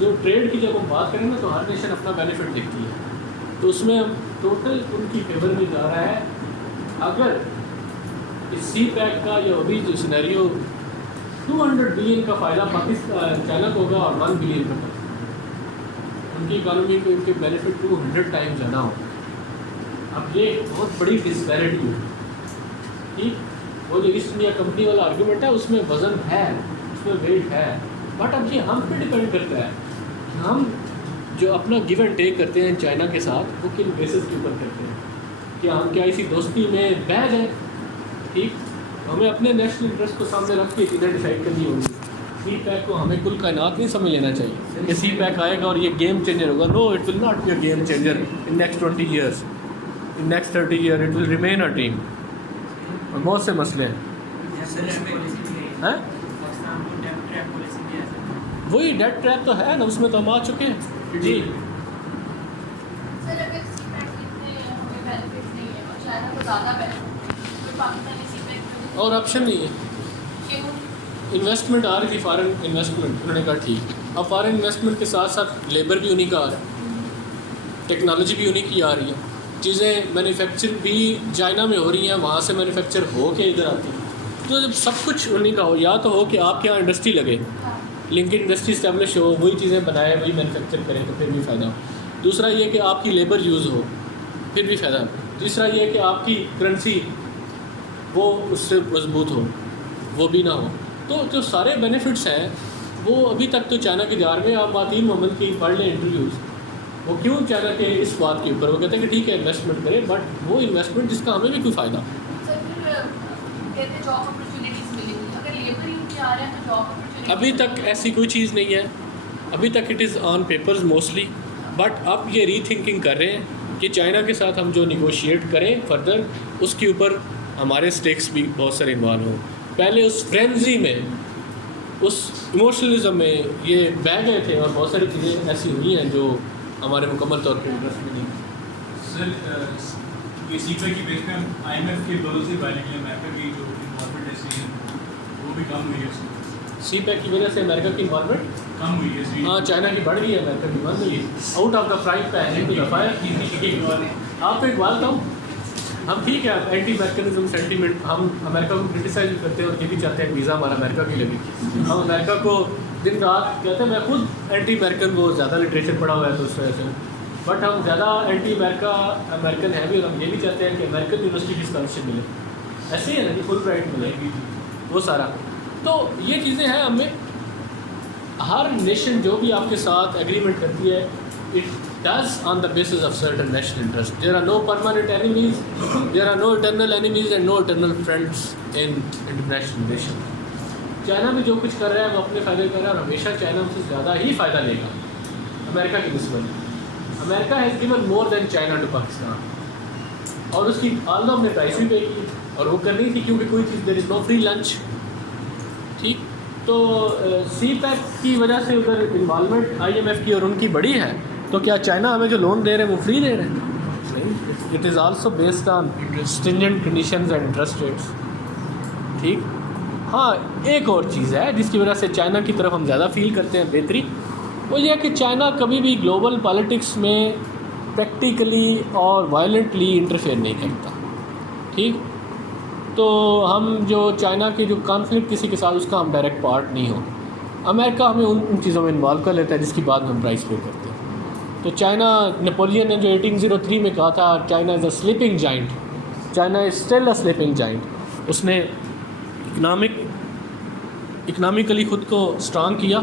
जो ट्रेड की जब हम बात करें ना, तो हर नेशन अपना बेनिफिट देखती है, तो उसमें हम टोटल उनकी फेवर में जा रहा है। अगर इस CPEC का या अभी जो सिनेरियो 200 बिलियन का फ़ायदा पाकिस्तान चाइना को होगा और 1 बिलियन का उनकी इकानमी को इनके बेनिफिट 200 टाइम ज़्यादा हो। अब ये बहुत बड़ी डिस्पैरिटी है, ठीक। वो जो ईस्ट इंडिया कंपनी वाला आर्गूमेंट है उसमें वज़न है, उसमें वेट है, बट अब ये हम पे डिपेंड करता है कि हम जो अपना गिव एंड टेक करते हैं चाइना के साथ, वो किन बेसिस के ऊपर करते हैं। कि हम क्या इसी दोस्ती में बह जाए, ठीक। हमें अपने नेशनल इंटरेस्ट को सामने रख के चीज़ें डिसाइड करनी होंगी। CPEC को हमें कुल कायनात नहीं समझ लेना चाहिए कि CPEC आएगा और ये गेम चेंजर होगा। No, it will not be a game changer in next 20 years, in next 30 year it will remain a dream. और बहुत से मसले हैं, वही डेट ट्रैप तो है ना, उसमें तो हम आ चुके हैं जी। सर अगर CPEC इतने हमें बेनिफिट नहीं है और चाइना को ज़्यादा बेनिफिट, तो पाकिस्तानी CPEC और ऑप्शन नहीं है। क्यों? इन्वेस्टमेंट आ रही थी, फॉरेन इन्वेस्टमेंट, उन्होंने कहा ठीक। अब फॉरेन इन्वेस्टमेंट के साथ साथ लेबर भी उन्हीं का आ रहा है, टेक्नोलॉजी भी उन्हीं की आ रही है, चीज़ें मैन्युफैक्चर भी चाइना में हो रही हैं, वहाँ से मैन्युफैक्चर हो के इधर आती हैं। तो जब सब कुछ उन्हीं का हो, या तो हो कि आपके यहाँ इंडस्ट्री लगे, लिंकेड इंडस्ट्री इस्टेब्लिश हो, वही चीज़ें बनाए, वही मैन्युफैक्चर करें, तो फिर भी फ़ायदा हो। दूसरा ये कि आपकी लेबर यूज़ हो, फिर भी फ़ायदा हो। तीसरा ये कि आपकी करेंसी वो उससे मजबूत हो, वो भी ना हो। तो जो सारे बेनिफिट्स हैं वो अभी तक तो चाइना के जार में, आप बात मोहम्मद की पढ़ लें इंटरव्यूज़, वो क्यों चाइना के इस बात के ऊपर वो कहते हैं कि ठीक है इन्वेस्टमेंट करें, बट वो इन्वेस्टमेंट जिसका हमें भी कोई फ़ायदा। सर फिर कहते हैं जॉब अपॉर्चुनिटीज़ मिलेंगी, अगर लेबर ही उनके आ रहे हैं तो जॉब अपॉर्चुनिटी अभी तक ऐसी कोई चीज़ नहीं है, अभी तक it is on papers mostly, but अब ये रीथिंकिंग कर रहे हैं कि चाइना के साथ हम जो निगोशिएट करें फर्दर, उसके ऊपर हमारे स्टेक्स भी बहुत सारे इन्वॉल्व हों। पहले उस फ्रेंजी में, उस इमोशनलिज्म में ये बह गए थे और बहुत सारी चीज़ें ऐसी हुई हैं जो हमारे मुकम्मल तौर पर इंटरेस्ट में नहीं। सर ये सीपैक की बेस पे हम IMF के बदल से पाने के लिए अमेरिका की जो इन्वॉल्वमेंट है वो भी कम हुई है। CPEC की वजह से अमेरिका की इन्वॉल्वमेंट कम हुई है। हाँ, चाइना की बढ़ गई है, अमेरिका की बढ़ गई है। Out of the frying pan into the fire. आपको एक बात कहूँ, हम ठीक है एंटी अमेरिकनिज्म सेंटीमेंट, हम अमेरिका को क्रिटिसाइज भी करते हैं और ये भी चाहते हैं वीज़ा हमारा अमेरिका की लगे। हम अमेरिका को दिन रात कहते हैं, मैं खुद एंटी अमेरिकन को ज़्यादा लिटरेचर पढ़ा हुआ है तो उस वजह से, बट हम ज़्यादा एंटी अमेरिकन है भी और हम ये भी चाहते हैं कि अमेरिकन यूनिवर्सिटी की स्कॉलरशिप मिले, ऐसे ही है ना कि फुल राइट मिलेगी वो सारा। तो ये चीज़ें हैं हमें, हर नेशन जो भी आपके साथ एग्रीमेंट करती है it does on the basis of certain national interest. There are no permanent enemies, there are no eternal enemies and no eternal friends in international relations. China भी जो कुछ कर रहा है वो अपने फ़ायदे कर रहा है और हमेशा चाइना उससे ज़्यादा ही फ़ायदा लेगा अमेरिका की निस्बत। America has given more than China to Pakistan, और उसकी आल्दो हमने प्राइस भी पे की और वो करनी थी क्योंकि कोई चीज़ there is no free lunch. ठीक, तो CPEC की वजह से उधर इन्वॉल्वमेंट IMF की और उनकी बड़ी है, तो क्या चाइना हमें जो लोन दे रहे हैं वो फ्री दे रहे हैं? नहीं, it is also based on stringent conditions and interest rates. ठीक, हाँ, एक और चीज़ है जिसकी वजह से चाइना की तरफ हम ज़्यादा फील करते हैं बेहतरी, वो ये है कि चाइना कभी भी ग्लोबल पॉलिटिक्स में प्रैक्टिकली और वायलेंटली इंटरफेयर नहीं करता। ठीक, तो हम जो चाइना के जो कॉन्फ्लिक्ट किसी के साथ, उसका हम डायरेक्ट पार्ट नहीं हो। अमेरिका हमें उन चीज़ों में इन्वॉल्व कर लेता है जिसकी बाद में हम प्राइस पे करते हैं। तो चाइना, नेपोलियन ने जो 1803 में कहा था China is a sleeping giant, China is still a sleeping giant, उसने इकनॉमिकली ख़ुद को स्ट्रांग किया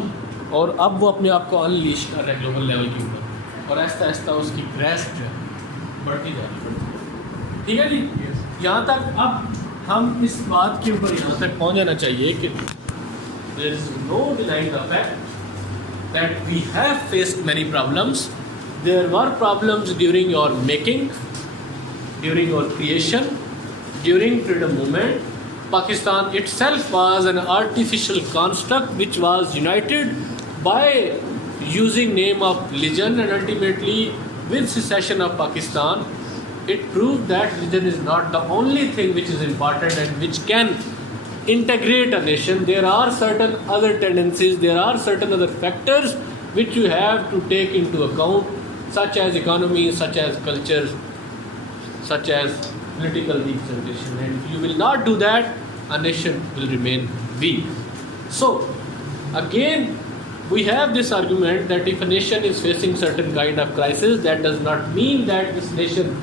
और अब वो अपने आप को अनलीश कर रहा है ग्लोबल लेवल के ऊपर, और आहिस्ता आहिस्ता उसकी क्रेस्ट जो है बढ़ती जा रही है। ठीक है जी, यहाँ तक अब हम इस बात के ऊपर यहाँ तक पहुँच जाना चाहिए कि there is no denying the fact that we have faced many problems. There were problems during your making, during your creation, during freedom movement. Pakistan itself was an artificial construct which was united by using name of religion, and ultimately with secession of Pakistan, it proved that religion is not the only thing which is important and which can integrate a nation. There are certain other tendencies, there are certain other factors which you have to take into account, such as economy, such as culture, such as political representation, and if you will not do that, a nation will remain weak. So again we have this argument that if a nation is facing certain kind of crisis, that does not mean that this nation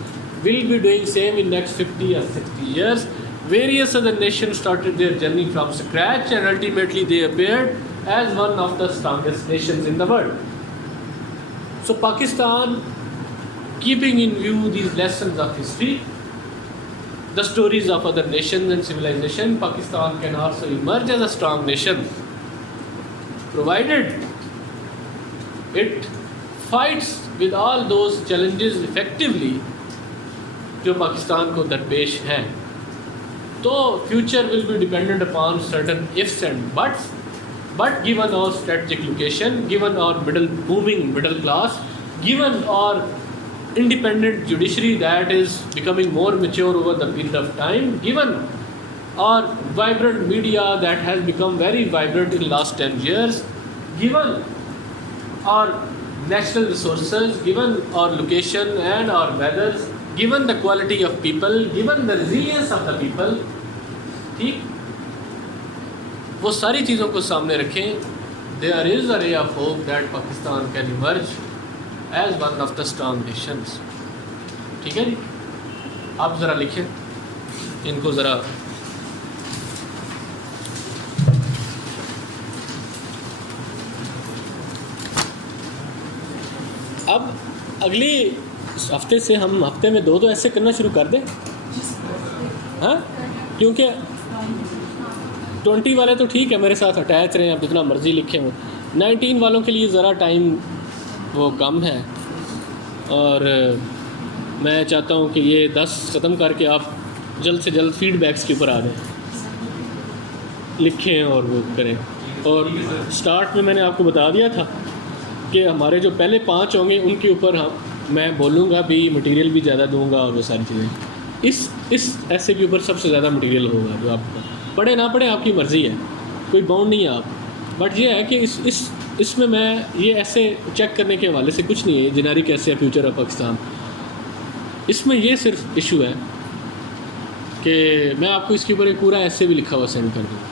will be doing same in next 50 or 60 years. Various other nations started their journey from scratch and ultimately they appeared as one of the strongest nations in the world. So Pakistan, keeping in view these lessons of history, the stories of other nations and civilization, Pakistan can also emerge as a strong nation, provided it fights with all those challenges effectively जो पाकिस्तान को दरपेश हैं। तो future will be dependent upon certain ifs and buts. But given our strategic location, given our booming middle class, given our independent judiciary that is becoming more mature over the period of time, given our vibrant media that has become very vibrant in the last 10 years, given our natural resources, given our location and our weathers, given the quality of people, given the resilience of the people, ठीक, वो सारी चीज़ों को सामने रखें, there is a ray of hope that Pakistan can emerge as one of the strong nations. ठीक है जी, आप ज़रा लिखें इनको ज़रा। अब अगली हफ्ते से हम हफ्ते में 2 ऐसे करना शुरू कर दें, हाँ, क्योंकि 20 वाले तो ठीक है, मेरे साथ अटैच रहे, आप जितना मर्ज़ी लिखे हो। 19 वालों के लिए ज़रा टाइम वो कम है, और मैं चाहता हूँ कि ये 10 ख़त्म करके आप जल्द से जल्द फीडबैक्स के ऊपर आ जाएँ, लिखें और वो करें। और स्टार्ट में मैंने आपको बता दिया था कि हमारे जो पहले 5 होंगे उनके ऊपर मैं बोलूँगा भी, मटेरियल भी ज़्यादा दूंगा और वो सारी चीज़ें। इस ऐसे के ऊपर सबसे ज़्यादा मटेरियल होगा, जो आपको पढ़े ना पढ़े आपकी मर्ज़ी है, कोई बाउंड नहीं है आप। बट ये है कि इसमें मैं ये ऐसे चेक करने के हवाले से कुछ नहीं है, जेनेरिक ऐसे है फ्यूचर ऑफ पाकिस्तान। इसमें ये सिर्फ इशू है कि मैं आपको इसके ऊपर एक पूरा ऐसे भी लिखा हुआ सेंड कर दूँगा,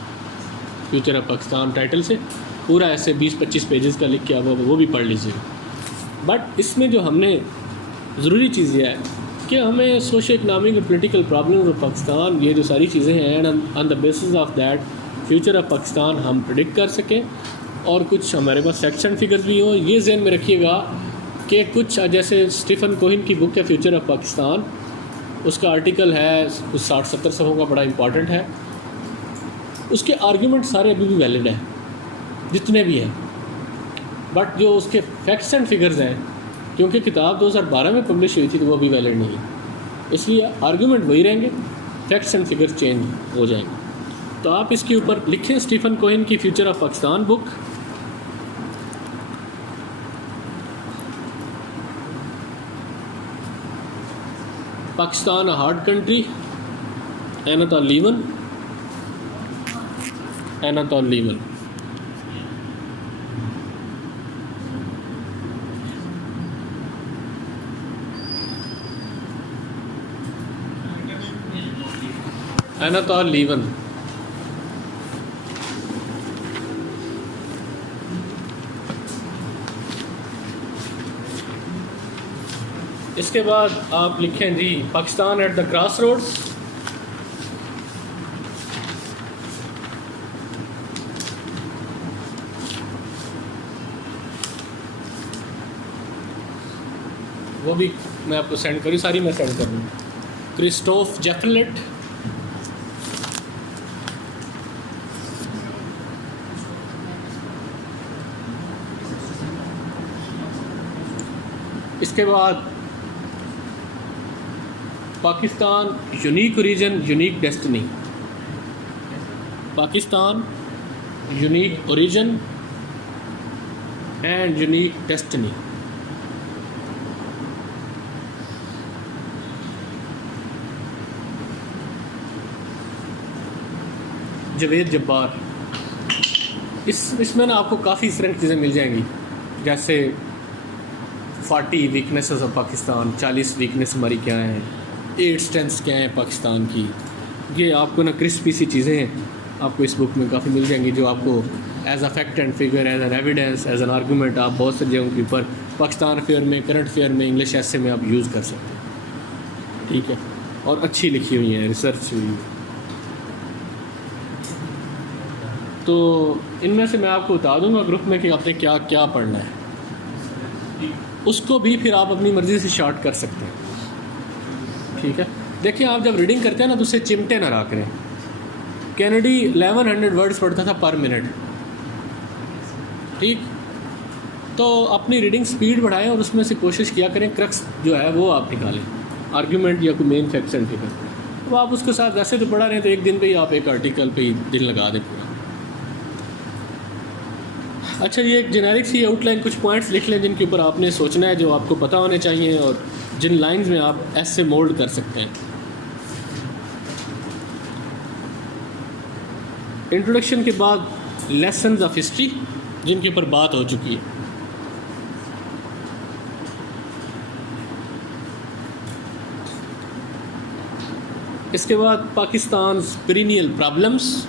फ्यूचर ऑफ पाकिस्तान टाइटल से पूरा ऐसे 20-25 पेजेस का लिख के आप वो भी पढ़ लीजिएगा। बट इसमें जो हमने ज़रूरी चीज़ ये है कि हमें सोशो इकनॉमिक और पोलिटिकल प्रॉब्लम्स ऑफ पाकिस्तान, ये जो सारी चीज़ें हैं, and on the basis of that future of Pakistan हम प्रेडिक्ट कर सकें, और कुछ हमारे पास फैक्ट्स एंड फिगर्स भी हों। ये ज़हन में रखिएगा कि कुछ जैसे स्टीफन कोहिन की बुक है फ्यूचर ऑफ पाकिस्तान, उसका आर्टिकल है कुछ 60-70 सफ़ों का, बड़ा इंपॉर्टेंट है। उसके आर्ग्यूमेंट सारे अभी भी वैलिड हैं, जितने भी हैं, बट जो उसके फैक्ट्स एंड फिगर्स हैं, क्योंकि किताब 2012 में पब्लिश हुई थी तो वो भी वैलिड नहीं है, इसलिए आर्ग्यूमेंट वही रहेंगे, फैक्ट्स एंड फिगर्स चेंज हो जाएंगे। तो आप इसके ऊपर लिखें स्टीफन कोहिन की future of Pakistan book, Pakistan a hard country, Anatol Lieven. इसके बाद आप लिखें जी Pakistan at the cross roads, वो भी मैं आपको सेंड करूँ, सारी मैं सेंड कर दूँ। क्रिस्टोफ जेफलेट, इसके बाद Pakistan unique origin unique destiny, Pakistan unique origin and unique destiny. Javed जब्बार, इसमें ना आपको काफ़ी इस तरह की चीज़ें मिल जाएंगी, जैसे 40 वीकनेसेस ऑफ पाकिस्तान, 40 वीकनेस हमारी क्या हैं, 8 स्ट्रेंथ्स क्या हैं पाकिस्तान की। ये आपको ना क्रिस्पी सी चीज़ें आपको इस बुक में काफ़ी मिल जाएंगी, जो आपको as a fact and figure, as an evidence, as an argument आप बहुत से जगहों के ऊपर पाकिस्तान अफेयर में, करंट अफेयर में, इंग्लिश ऐसे में आप यूज़ कर सकते हैं। ठीक है, और अच्छी लिखी हुई हैं, रिसर्च हुई। तो इनमें से मैं आपको बता दूंगा ग्रुप में कि आपने क्या क्या पढ़ना है, उसको भी फिर आप अपनी मर्ज़ी से शॉर्ट कर सकते हैं। ठीक है, देखिए आप जब रीडिंग करते हैं ना तो उसे चिमटे ना रहा करें। कैनेडी 1100 वर्ड्स पढ़ता था पर मिनट, ठीक, तो अपनी रीडिंग स्पीड बढ़ाएं और उसमें से कोशिश किया करें क्रक्स जो है वो आप निकालें, आर्ग्यूमेंट या कोई मेन फैक्ट्स एंड फिगर। तो आप उसके साथ वैसे तो पढ़ा रहे हैं तो एक दिन पे ही आप एक आर्टिकल पे ही दिन लगा दें पूरा। अच्छा, ये एक जेनेरिक सी आउटलाइन, कुछ पॉइंट्स लिख लें जिनके ऊपर आपने सोचना है, जो आपको पता होने चाहिए और जिन लाइंस में आप ऐसे मोल्ड कर सकते हैं। इंट्रोडक्शन के बाद लेसन्स ऑफ हिस्ट्री, जिनके ऊपर बात हो चुकी है। इसके बाद पाकिस्तान पेरिनियल प्रॉब्लम्स,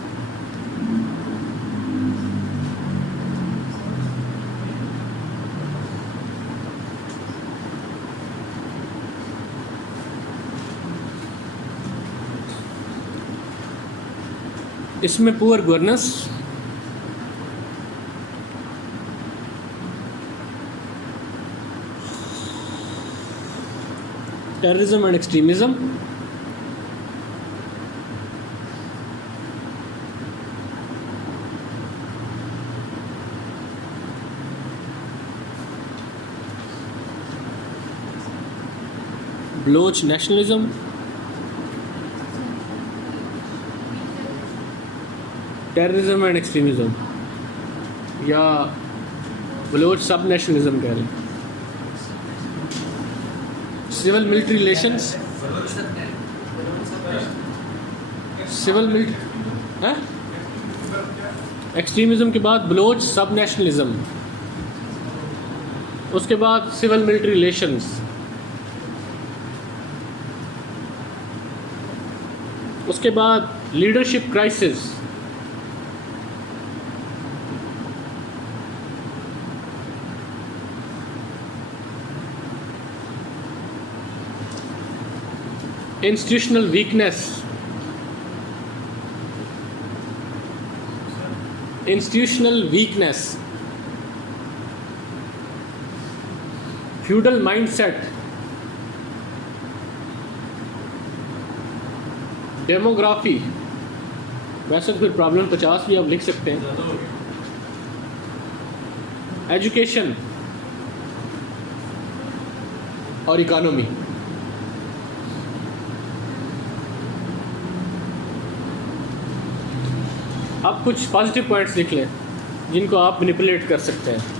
इसमें poor governance, terrorism and extremism, Baloch nationalism, terrorism and extremism, या बलोच सब नेशनलिज्म कह रहे हैं। Civil military relations, civil military extremism के बाद बलोच सब नेशनलिज्म, उसके बाद सिविल मिलिट्री रिलेशंस, उसके बाद leadership crisis, institutional weakness, feudal mindset, demography, वैसे तो फिर प्रॉब्लम 50 भी आप लिख सकते हैं, एजुकेशन और इकोनॉमी। अब कुछ पॉजिटिव पॉइंट्स लिख लें जिनको आप मैनिपुलेट कर सकते हैं।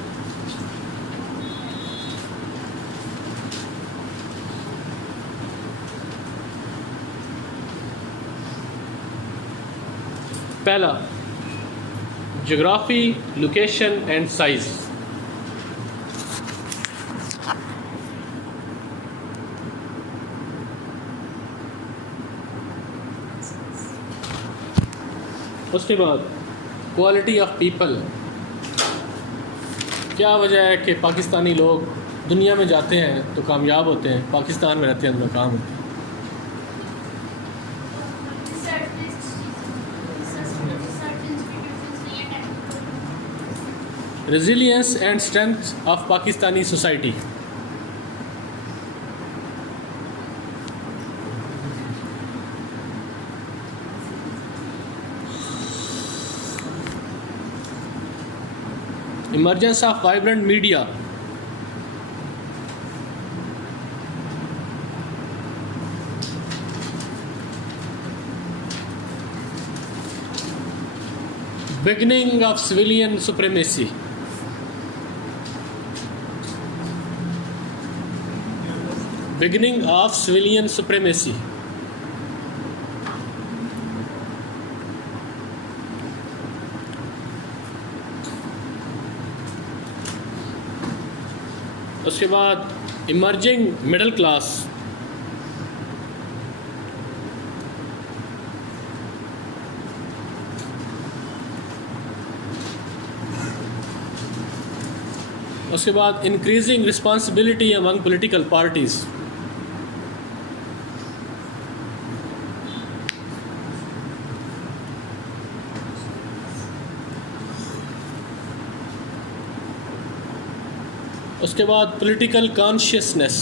पहला, ज्योग्राफी, लोकेशन एंड साइज। उसके बाद क्वालिटी ऑफ पीपल। क्या वजह है कि पाकिस्तानी लोग दुनिया में जाते हैं तो कामयाब होते हैं, पाकिस्तान में रहते हैं तो नाकाम होते हैं? Resilience and strength of Pakistani society. Emergence of vibrant media. Beginning of civilian supremacy. Beginning of civilian supremacy. उसके बाद इमर्जिंग मिडिल क्लास। उसके बाद increasing responsibility among political parties. उसके बाद पॉलिटिकल कॉन्शियसनेस।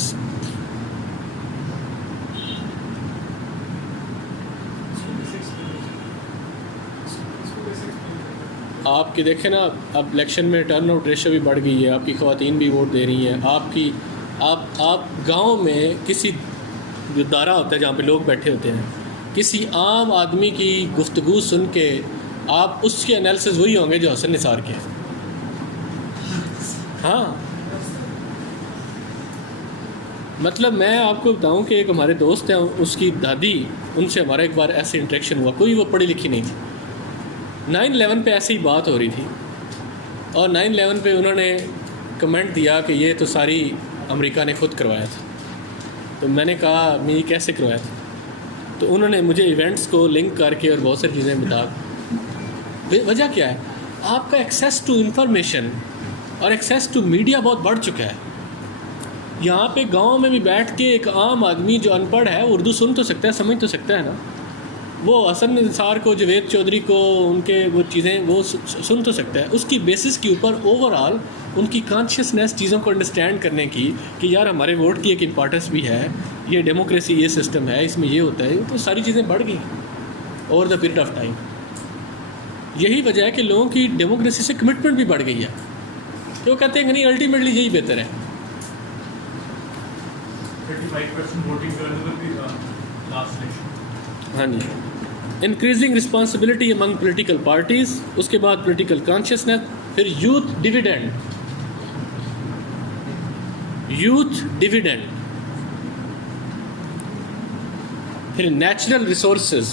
आपकी देखें ना, अब इलेक्शन में टर्न आउट रेशो भी बढ़ गई है, आपकी ख़वातीन भी वोट दे रही हैं। आप गांव में किसी जो दारा होता है जहाँ पे लोग बैठे होते हैं, किसी आम आदमी की गुफ्तगू सुन के आप उसके एनालिसिस वही होंगे जो हसन निसार के। हाँ, मतलब मैं आपको बताऊं कि एक हमारे दोस्त हैं, उसकी दादी, उनसे हमारा एक बार ऐसे इंटरेक्शन हुआ, कोई वो पढ़ी लिखी नहीं थी। 9/11 पे ऐसी ही बात हो रही थी और 9/11 पे उन्होंने कमेंट दिया कि ये तो सारी अमेरिका ने खुद करवाया था। तो मैंने कहा मैं ये कैसे करवाया था? तो उन्होंने मुझे इवेंट्स को लिंक करके और बहुत सारी चीज़ें बता। वजह क्या है? आपका एक्सेस टू इंफॉर्मेशन और एक्सेस टू मीडिया बहुत बढ़ चुका है। यहाँ पे गांव में भी बैठ के एक आम आदमी जो अनपढ़ है उर्दू सुन तो सकता है, समझ तो सकता है ना। वो हसन निसार को, जवेद चौधरी को, उनके वो चीज़ें वो सुन तो सकता है। उसकी बेसिस के ऊपर ओवरऑल उनकी कॉन्शियसनेस चीज़ों को अंडरस्टैंड करने की कि यार हमारे वोट की एक इम्पॉर्टेंस भी है, ये डेमोक्रेसी ये सिस्टम है, इसमें ये होता है, तो सारी चीज़ें बढ़ गई over the period of time. यही वजह है कि लोगों की डेमोक्रेसी से कमिटमेंट भी बढ़ गई है, तो वो कहते हैं कि नहीं अल्टीमेटली यही बेहतर है। 35% वोटिंग कर रहे थे लास्ट इलेक्शन। हाँ जी, increasing responsibility among political parties, उसके बाद पोलिटिकल कॉन्शियसनेस, फिर यूथ डिविडेंड, फिर नेचुरल रिसोर्सेज,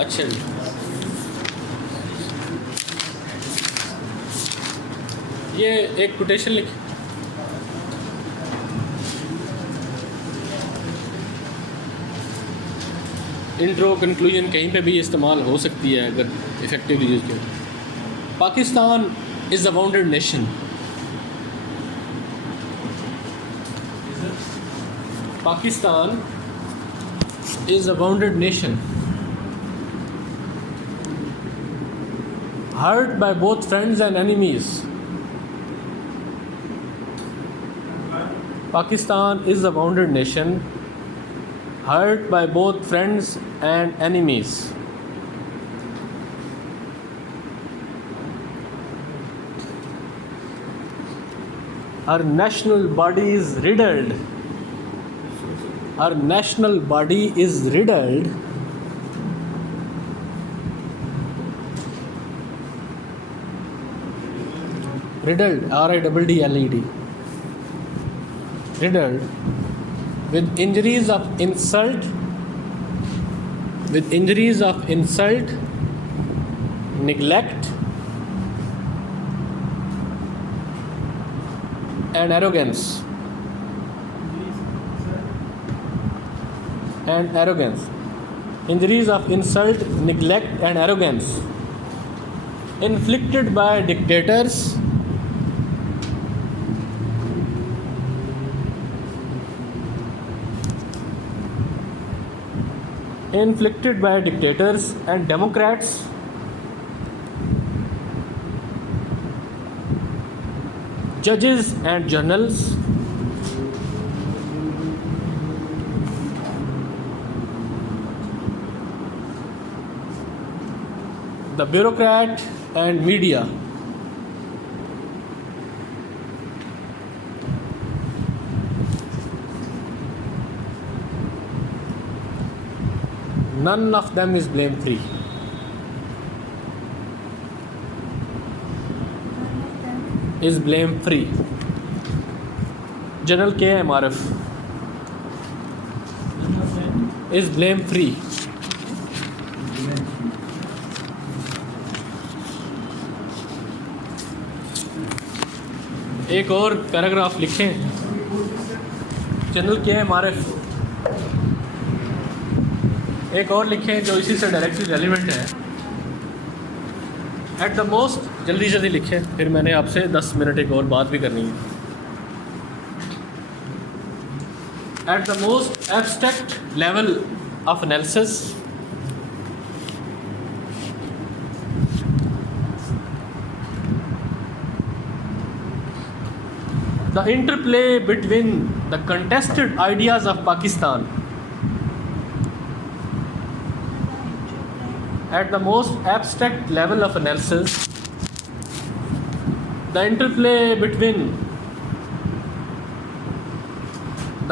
अच्छा जी, ये एक कोटेशन लिख, इंट्रो कंक्लूजन कहीं पे भी इस्तेमाल हो सकती है अगर इफेक्टिवली यूज किया। Pakistan is a bounded nation. Pakistan is a bounded nation, hurt by both friends and enemies. Pakistan is a wounded nation, hurt by both friends and enemies. Our national body is riddled. Our national body is riddled RIDDLED, riddled with injuries of insult, neglect, and arrogance. Injuries of insult, neglect, and arrogance inflicted by dictators, and democrats, judges and journals, the bureaucrat and media. None of them is blame free. General K.M. Arif is blame free. एक और पैराग्राफ लिखें, general KM. Arif, एक और लिखें जो इसी से directly relevant है। एट द मोस्ट, जल्दी जल्दी लिखें, फिर मैंने आपसे 10 मिनट एक और बात भी करनी है। At the most abstract level of analysis, the interplay between the contested ideas of Pakistan, at the most abstract level of analysis, the interplay between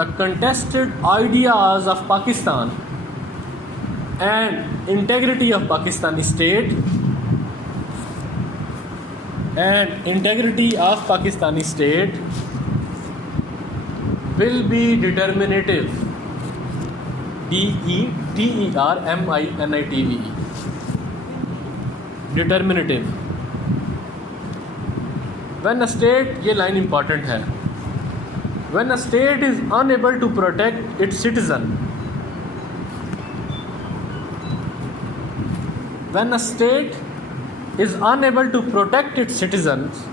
the contested ideas of Pakistan and integrity of Pakistani state will be determinative. determinative. Determinative. When a state, ये line important है, when a state is unable to protect its citizen, when a state is unable to protect its citizens,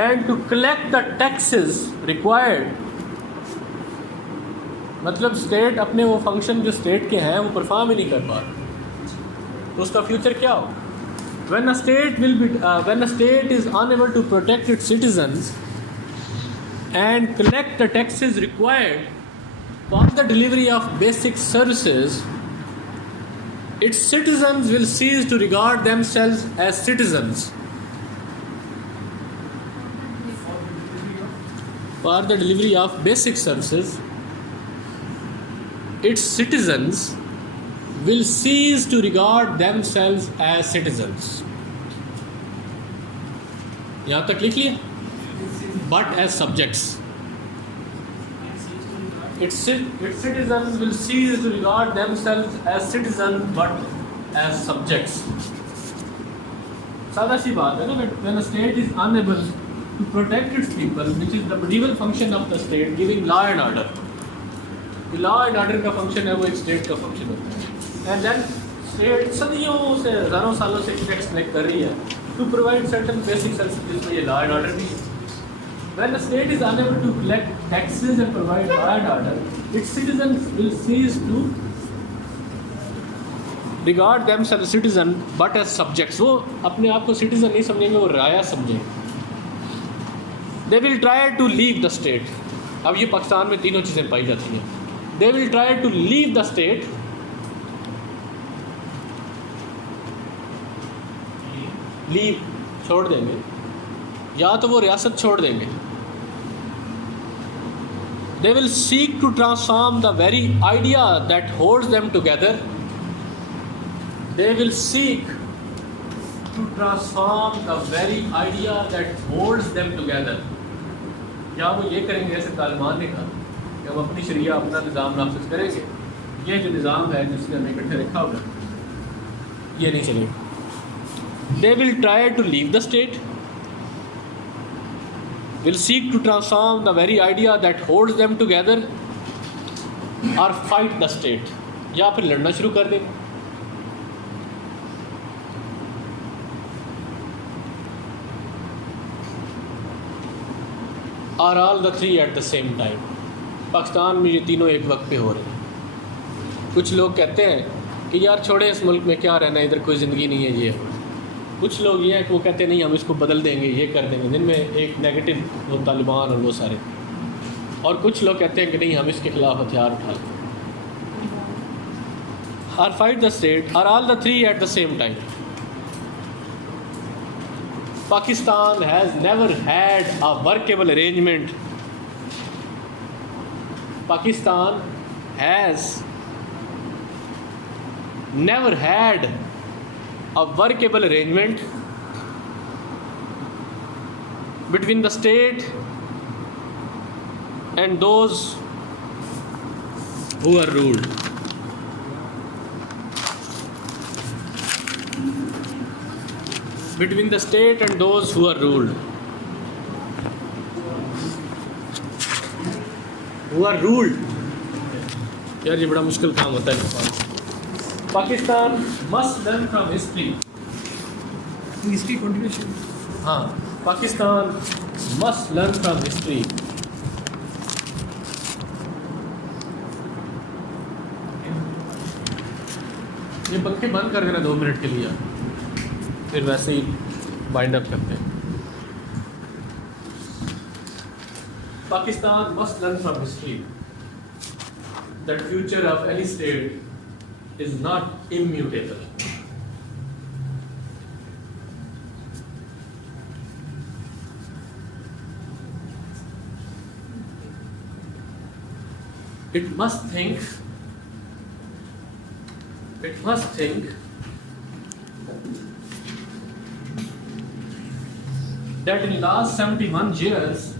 and to collect the taxes required मतलब स्टेट अपने वो फंक्शन जो स्टेट के हैं वो परफॉर्म ही नहीं कर पा रहा, तो उसका फ्यूचर क्या हो? When a state is unable to protect its citizens and collect the taxes required for the delivery of basic services, its citizens will cease to regard themselves as citizens. For the delivery of basic services, its citizens will cease to regard themselves as citizens. यहाँ तक लिख लिया? But as subjects. Its citizens will cease to regard themselves as citizens, but as subjects. सादा सी बात है ना, when a state is unable to protect its people, which is the medieval function of the state, giving law and order. Law and order का फंक्शन है, वो एक स्टेट का फंक्शन होता है। एंड देन स्टेट सदियों से, हज़ारों सालों से टैक्स कलेक्ट कर रही है to provide certain basic services, जिसमें ये लॉ एंड ऑर्डर भी है। When the state is unable to collect taxes and provide law and order, its citizens will cease to regard themselves as citizen but as subjects. वो अपने आप को सिटीजन नहीं समझेंगे, वो राया समझेंगे। They will try to leave the state. अब ये पाकिस्तान में तीनों चीज़ें पाई जाती हैं। They will try to leave the state, leave छोड़ देंगे, या तो वो रियासत छोड़ देंगे। They will seek to transform the very idea that holds them together. They will seek to transform the very idea that holds them together. या वो ये करेंगे जैसे तालिबान ने कहा कि हम अपनी शरिया, अपना निज़ाम नाफिज करेंगे, ये जो निज़ाम है जिसने हमें इकट्ठे रखा होगा, ये नहीं चलेगा। They will try to leave the state, will seek to transform the very idea that holds them together, और फाइट द स्टेट, या फिर लड़ना शुरू कर देंगे। Or all the three at the same time. Pakistan में ये तीनों एक वक्त पे हो रहे हैं। कुछ लोग कहते हैं कि यार छोड़े, इस मुल्क में क्या रहना है, इधर कोई ज़िंदगी नहीं है, ये। कुछ लोग ये हैं कि वो कहते हैं नहीं, हम इसको बदल देंगे, ये कर देंगे, जिनमें एक नेगेटिव वो तालिबान और वो सारे। और कुछ लोग कहते हैं कि नहीं, हम इसके खिलाफ हथियार उठा लें। Or fight the state, or all the three at the same time. Pakistan has never had a workable arrangement. Pakistan has never had a workable arrangement between the state and those who are ruled. Between the state and those who are ruled. Who are ruled. यार ये बड़ा मुश्किल काम होता है। Pakistan must learn from history. History continuation. हाँ, Pakistan must learn from history. ये पंखे बंद कर देना 2 मिनट के लिए, फिर वैसे ही बाइंड अप करते हैं। Pakistan must learn from history that future of any state is not immutable. It must think that in last 71 years,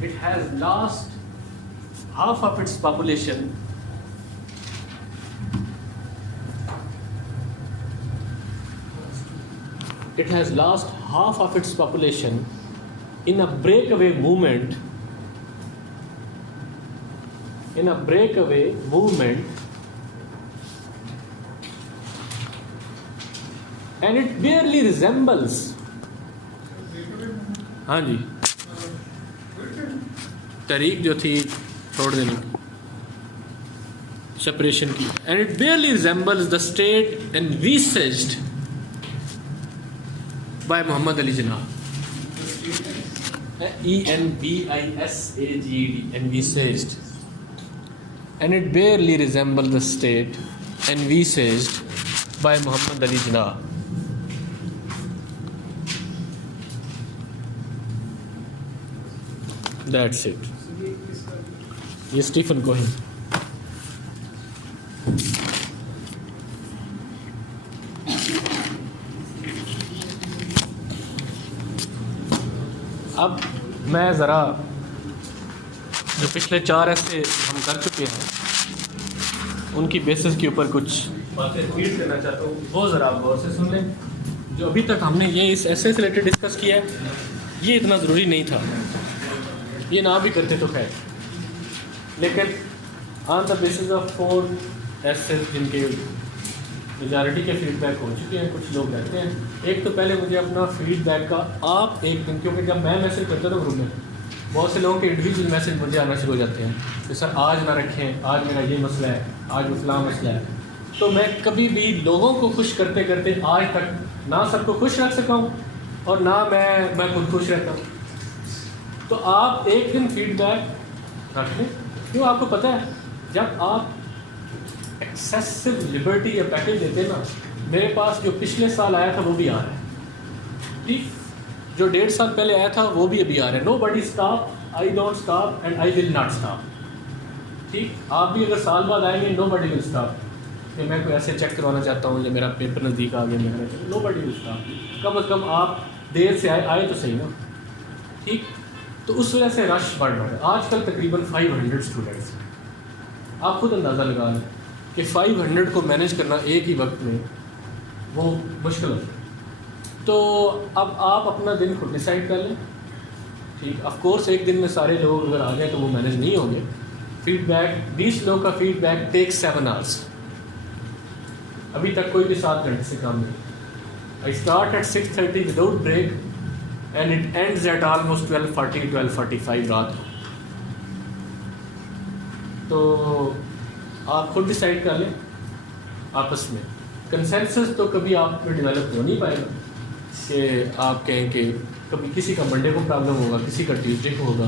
it has lost half of its population. It has lost half of its population in a breakaway movement. And it barely resembles हाँ जी, तहरीक जो थी छोड़ देने की, separation की. And it barely resembles the state envisaged by Mohammed Ali Jinnah. ENVISAGED, envisaged. And it barely resembles the state envisaged by Muhammad Ali Jinnah. That's it. ये Stephen Cohen. अब मैं ज़रा जो पिछले 4 ऐसे हम कर चुके हैं उनकी बेसिस के ऊपर कुछ बातें रिपीट करना चाहता हूँ, वो ज़रा आप गौर से सुन लें. जो अभी तक हमने ये इस ऐसे से रिलेटेड डिस्कस किया है, ये इतना ज़रूरी नहीं था, ये ना भी करते तो खैर, लेकिन ऑन द बेसिस ऑफ 4 ऐसे जिनके मेजॉरिटी के फीडबैक हो चुके हैं, कुछ लोग कहते हैं. एक तो पहले मुझे अपना फीडबैक का आप एक दिन, क्योंकि जब मैं मैसेज करता था ग्रुप में, बहुत से लोगों के इंडिविजुअल मैसेज मुझे आना शुरू हो जाते हैं कि सर आज ना रखें, आज मेरा ये मसला है, आज वो फलां मसला है. तो मैं कभी भी लोगों को खुश करते करते आज तक ना सबको खुश रख सका हूँ और ना मैं खुद खुश रहता हूँ. तो आप एक दिन फीडबैक रख लें. क्यों? आपको पता है जब आप एक्सेसिव लिबर्टी या पैकेज देते हैं ना, मेरे पास जो पिछले साल आया था वो भी आ रहा है, ठीक, जो 1.5 साल पहले आया था वो भी अभी आ रहा है. Nobody stop, I don't stop and I will not stop. ठीक, आप भी अगर साल बाद आएंगे, नो बडी विल स्टॉप कि मैं कोई ऐसे चेक करवाना चाहता हूँ जो मेरा पेपर नज़दीक आ गया, मेरा नो बडी विल स्टॉप. कम अज़ कम आप देर से आए तो सही ना. ठीक, तो उस वजह से रश बढ़ रहा है. आजकल तकरीबन 500 स्टूडेंट्स हैं. आप खुद अंदाज़ा लगा लें कि 500 को मैनेज करना एक ही वक्त में वो मुश्किल होता है. तो अब आप अपना दिन खुद डिसाइड कर लें. ठीक, ऑफ कोर्स एक दिन में सारे लोग अगर आ जाए तो वो मैनेज नहीं होंगे. फीडबैक 20 लोगों का फीडबैक टेक 7 आवर्स. अभी तक कोई भी 7 घंटे से कम नहीं. I start at 6:30 without break and it ends at almost 12:45 रात को. तो आप खुद डिसाइड कर लें आपस में. कंसेंसस तो कभी आप में डेवलप हो नहीं पाएगा कि आप कहें कि कभी किसी का मंडे को प्रॉब्लम होगा, किसी का ट्यूसडे को होगा,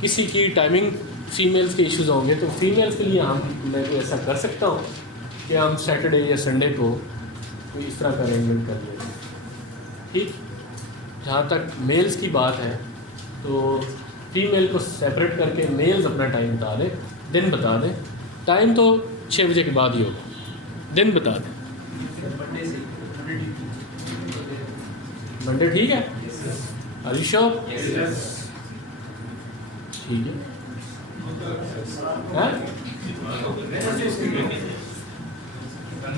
किसी की टाइमिंग फीमेल्स के इश्यूज़ होंगे. तो फीमेल्स के लिए मैं कोई ऐसा कर सकता हूँ कि हम सैटरडे या संडे को कोई इस तरह का अरेंजमेंट कर लें. ठीक, जहाँ तक मेल्स की बात है तो फीमेल को सेपरेट करके मेल्स अपना टाइम बता दें, दिन बता दें. टाइम तो 6 बजे के बाद ही होगा, दिन बता दें. मंडे ठीक है? Are you sure? ठीक है.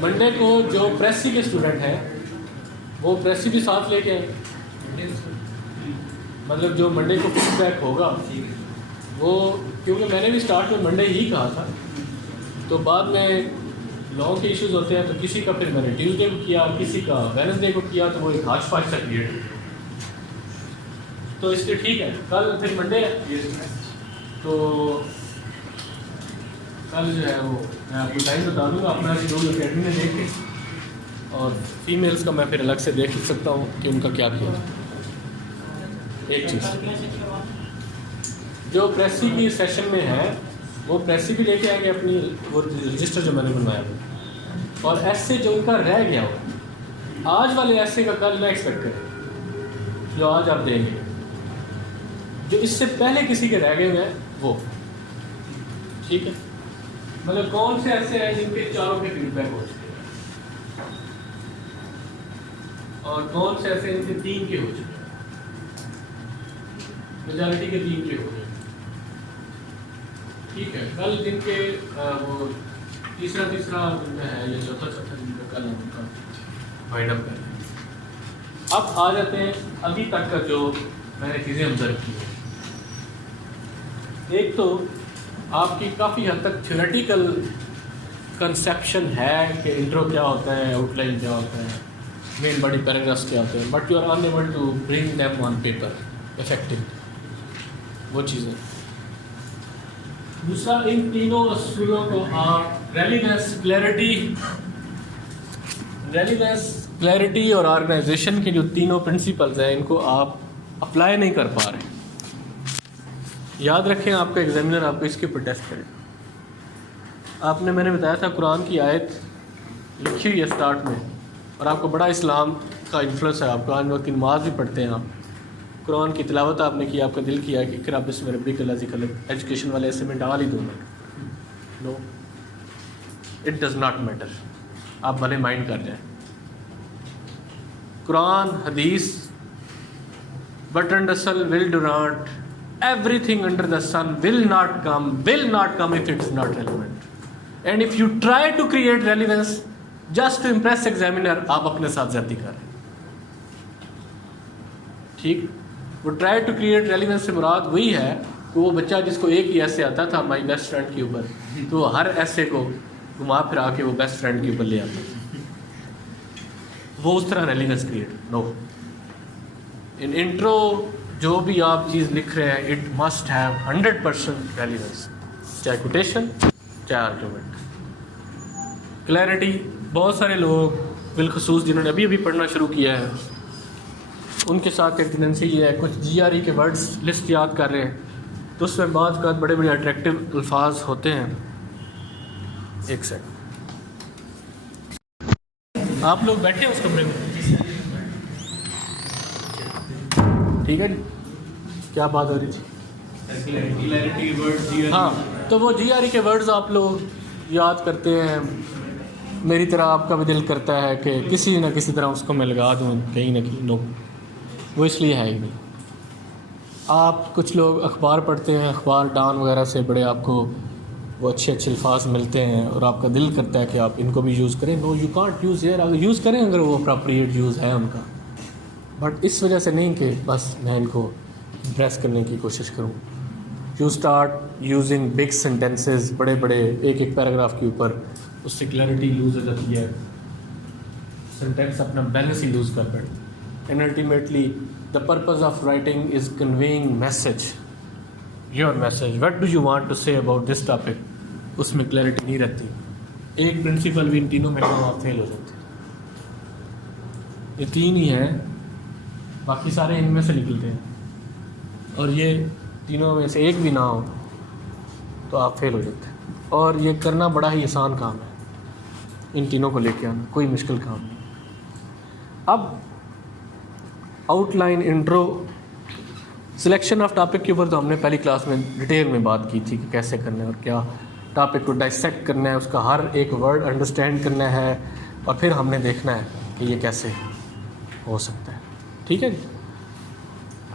मंडे को जो प्रेसी के स्टूडेंट हैं वो प्रेसी भी साथ लेके आए. मतलब जो मंडे को फीडबैक होगा वो, क्योंकि मैंने भी स्टार्ट में मंडे ही कहा था, तो बाद में लोगों के इश्यूज़ होते हैं, तो किसी का फिर मैंने ट्यूसडे को किया, किसी का वेडनेसडे को किया, तो वो एक हाच पाच सा क्रिएट. तो इसलिए ठीक है, कल फिर मंडे है, तो कल जो है वो मैं आपको टाइम बता दूँगा अपना शेड्यूल अकेडमी में देख के, और फीमेल्स का मैं फिर अलग से देख सकता हूँ कि उनका क्या किया. एक चीज़ जो प्रेसी की सेशन में है वो प्रेसी भी लेके आएंगे अपनी वो रजिस्टर जो मैंने बनवाया था, और ऐसे जो उनका रह गया हो, आज वाले ऐसे का कल ना एक्सपेक्ट करें जो आज आप देंगे. जो इससे पहले किसी के रह गए हैं वो, ठीक है. मतलब कौन से ऐसे हैं जिनके चारों के फीडबैक हो चुके हैं, और कौन से ऐसे इनके 3 के हो चुके हैं. मेजॉरिटी के 3 के हो गए. ठीक है, कल जिनके वो तीसरा है या चौथा जिनका कल उनका फाइंड अप करें. अब आ जाते हैं अभी तक का जो मैंने चीज़ें ऑब्जर्व की. एक तो आपकी काफ़ी हद तक थ्योरेटिकल कंसेप्शन है कि इंट्रो क्या होता है, आउटलाइन क्या होता है, मेन बॉडी पैराग्राफ्स क्या होते हैं, but you are unable to bring them on paper. Effective, वो चीज़ें। दूसरा, इन तीनों असूलों को आप रेलिवेंस, क्लैरिटी और ऑर्गेनाइजेशन के जो तीनों प्रिंसिपल्स हैं, इनको आप अप्लाई नहीं कर पा रहे। याद रखें, आपका एग्जामिनर आपको इसके ऊपर टेस्ट करेगा। आपने, मैंने बताया था, कुरान की आयत लिखी हुई है स्टार्ट में, और आपको बड़ा इस्लाम का इन्फ्लुएंस है। आपको आज वक्त की नमाज भी पढ़ते हैं, आप कुरान की तिलावत आपने की, आपका दिल किया कि इक़रा बिस्मि रब्बिकल लज़ी खलक़, एजुकेशन वाले ऐसे में डाल ही दो। No, it does not matter, आप भले माइंड कर जाएं। कुरान, हदीस, बटन डसल, will do not, everything under the sun will not come if it is not relevant. And if you try to create relevance just to impress examiner, आप अपने साथ ज्यादती कर रहे हैं। ठीक, वो try to create relevance से मुराद वही है कि वो बच्चा जिसको एक ही ऐसे आता था माई बेस्ट फ्रेंड के ऊपर, तो हर ऐसे को घुमा फिरा के वो बेस्ट फ्रेंड के ऊपर ले आता था। वो उस तरह relevance create no. In intro जो भी आप चीज़ लिख रहे हैं, इट मस्ट हैव 100% रेलिवेंस, चाहे कोटेशन चाहे आर्गूमेंट। क्लैरिटी, बहुत सारे लोग बिलखसूस जिन्होंने अभी अभी पढ़ना शुरू किया है, उनके साथ एक टेंडेंसी ये है, कुछ GRE के वर्ड्स लिस्ट याद कर रहे हैं तो उसमें बात का बड़े बड़े अट्रैक्टिव अल्फाज होते हैं। एक सेकंड, आप लोग बैठे हैं उस कमरे में, ठीक है? क्या बात हो रही थी? क्लैरिटी वर्ड, हाँ, तो वो GRE के वर्ड्स आप लोग याद करते हैं। मेरी तरह आपका भी दिल करता है कि किसी न किसी तरह उसको मैं लगा दूँ कहीं ना कहीं। नो, वो इसलिए है ही नहीं। आप कुछ लोग अखबार पढ़ते हैं, अखबार डान वगैरह से बड़े आपको वो अच्छे अच्छे अल्फाज मिलते हैं और आपका दिल करता है कि आप इनको भी यूज़ करें। No, you can't use here. अगर यूज़ करें, अगर वो अप्रोप्रिएट यूज़ है उनका, बट इस वजह से नहीं कि बस मैं इनको इम्प्रेस करने की कोशिश करूँ। You start using big sentences, बड़े बड़े एक एक पैराग्राफ के ऊपर, उससे क्लैरिटी लूज हो जाती है, सेंटेंस अपना बैलेंस ही लूज कर बैठते। And ultimately the purpose of writing is conveying message, your message, what do you want to say about this topic, उसमें क्लैरिटी नहीं रहती। एक प्रिंसिपल भी इन तीनों में आप फेल हो जाते हैं। ये तीन ही हैं, बाकी सारे इनमें से निकलते हैं, और ये तीनों में से एक भी ना हो तो आप फेल हो जाते हैं। और ये करना बड़ा ही आसान काम है, इन तीनों को लेके आना कोई मुश्किल काम नहीं। अब outline, intro, selection of topic के ऊपर तो हमने पहली क्लास में डिटेल में बात की थी कि कैसे करना है और क्या टॉपिक को डाइसेक्ट करना है, उसका हर एक वर्ड अंडरस्टैंड करना है, और फिर हमने देखना है कि ये कैसे हो सकता है। ठीक है जी।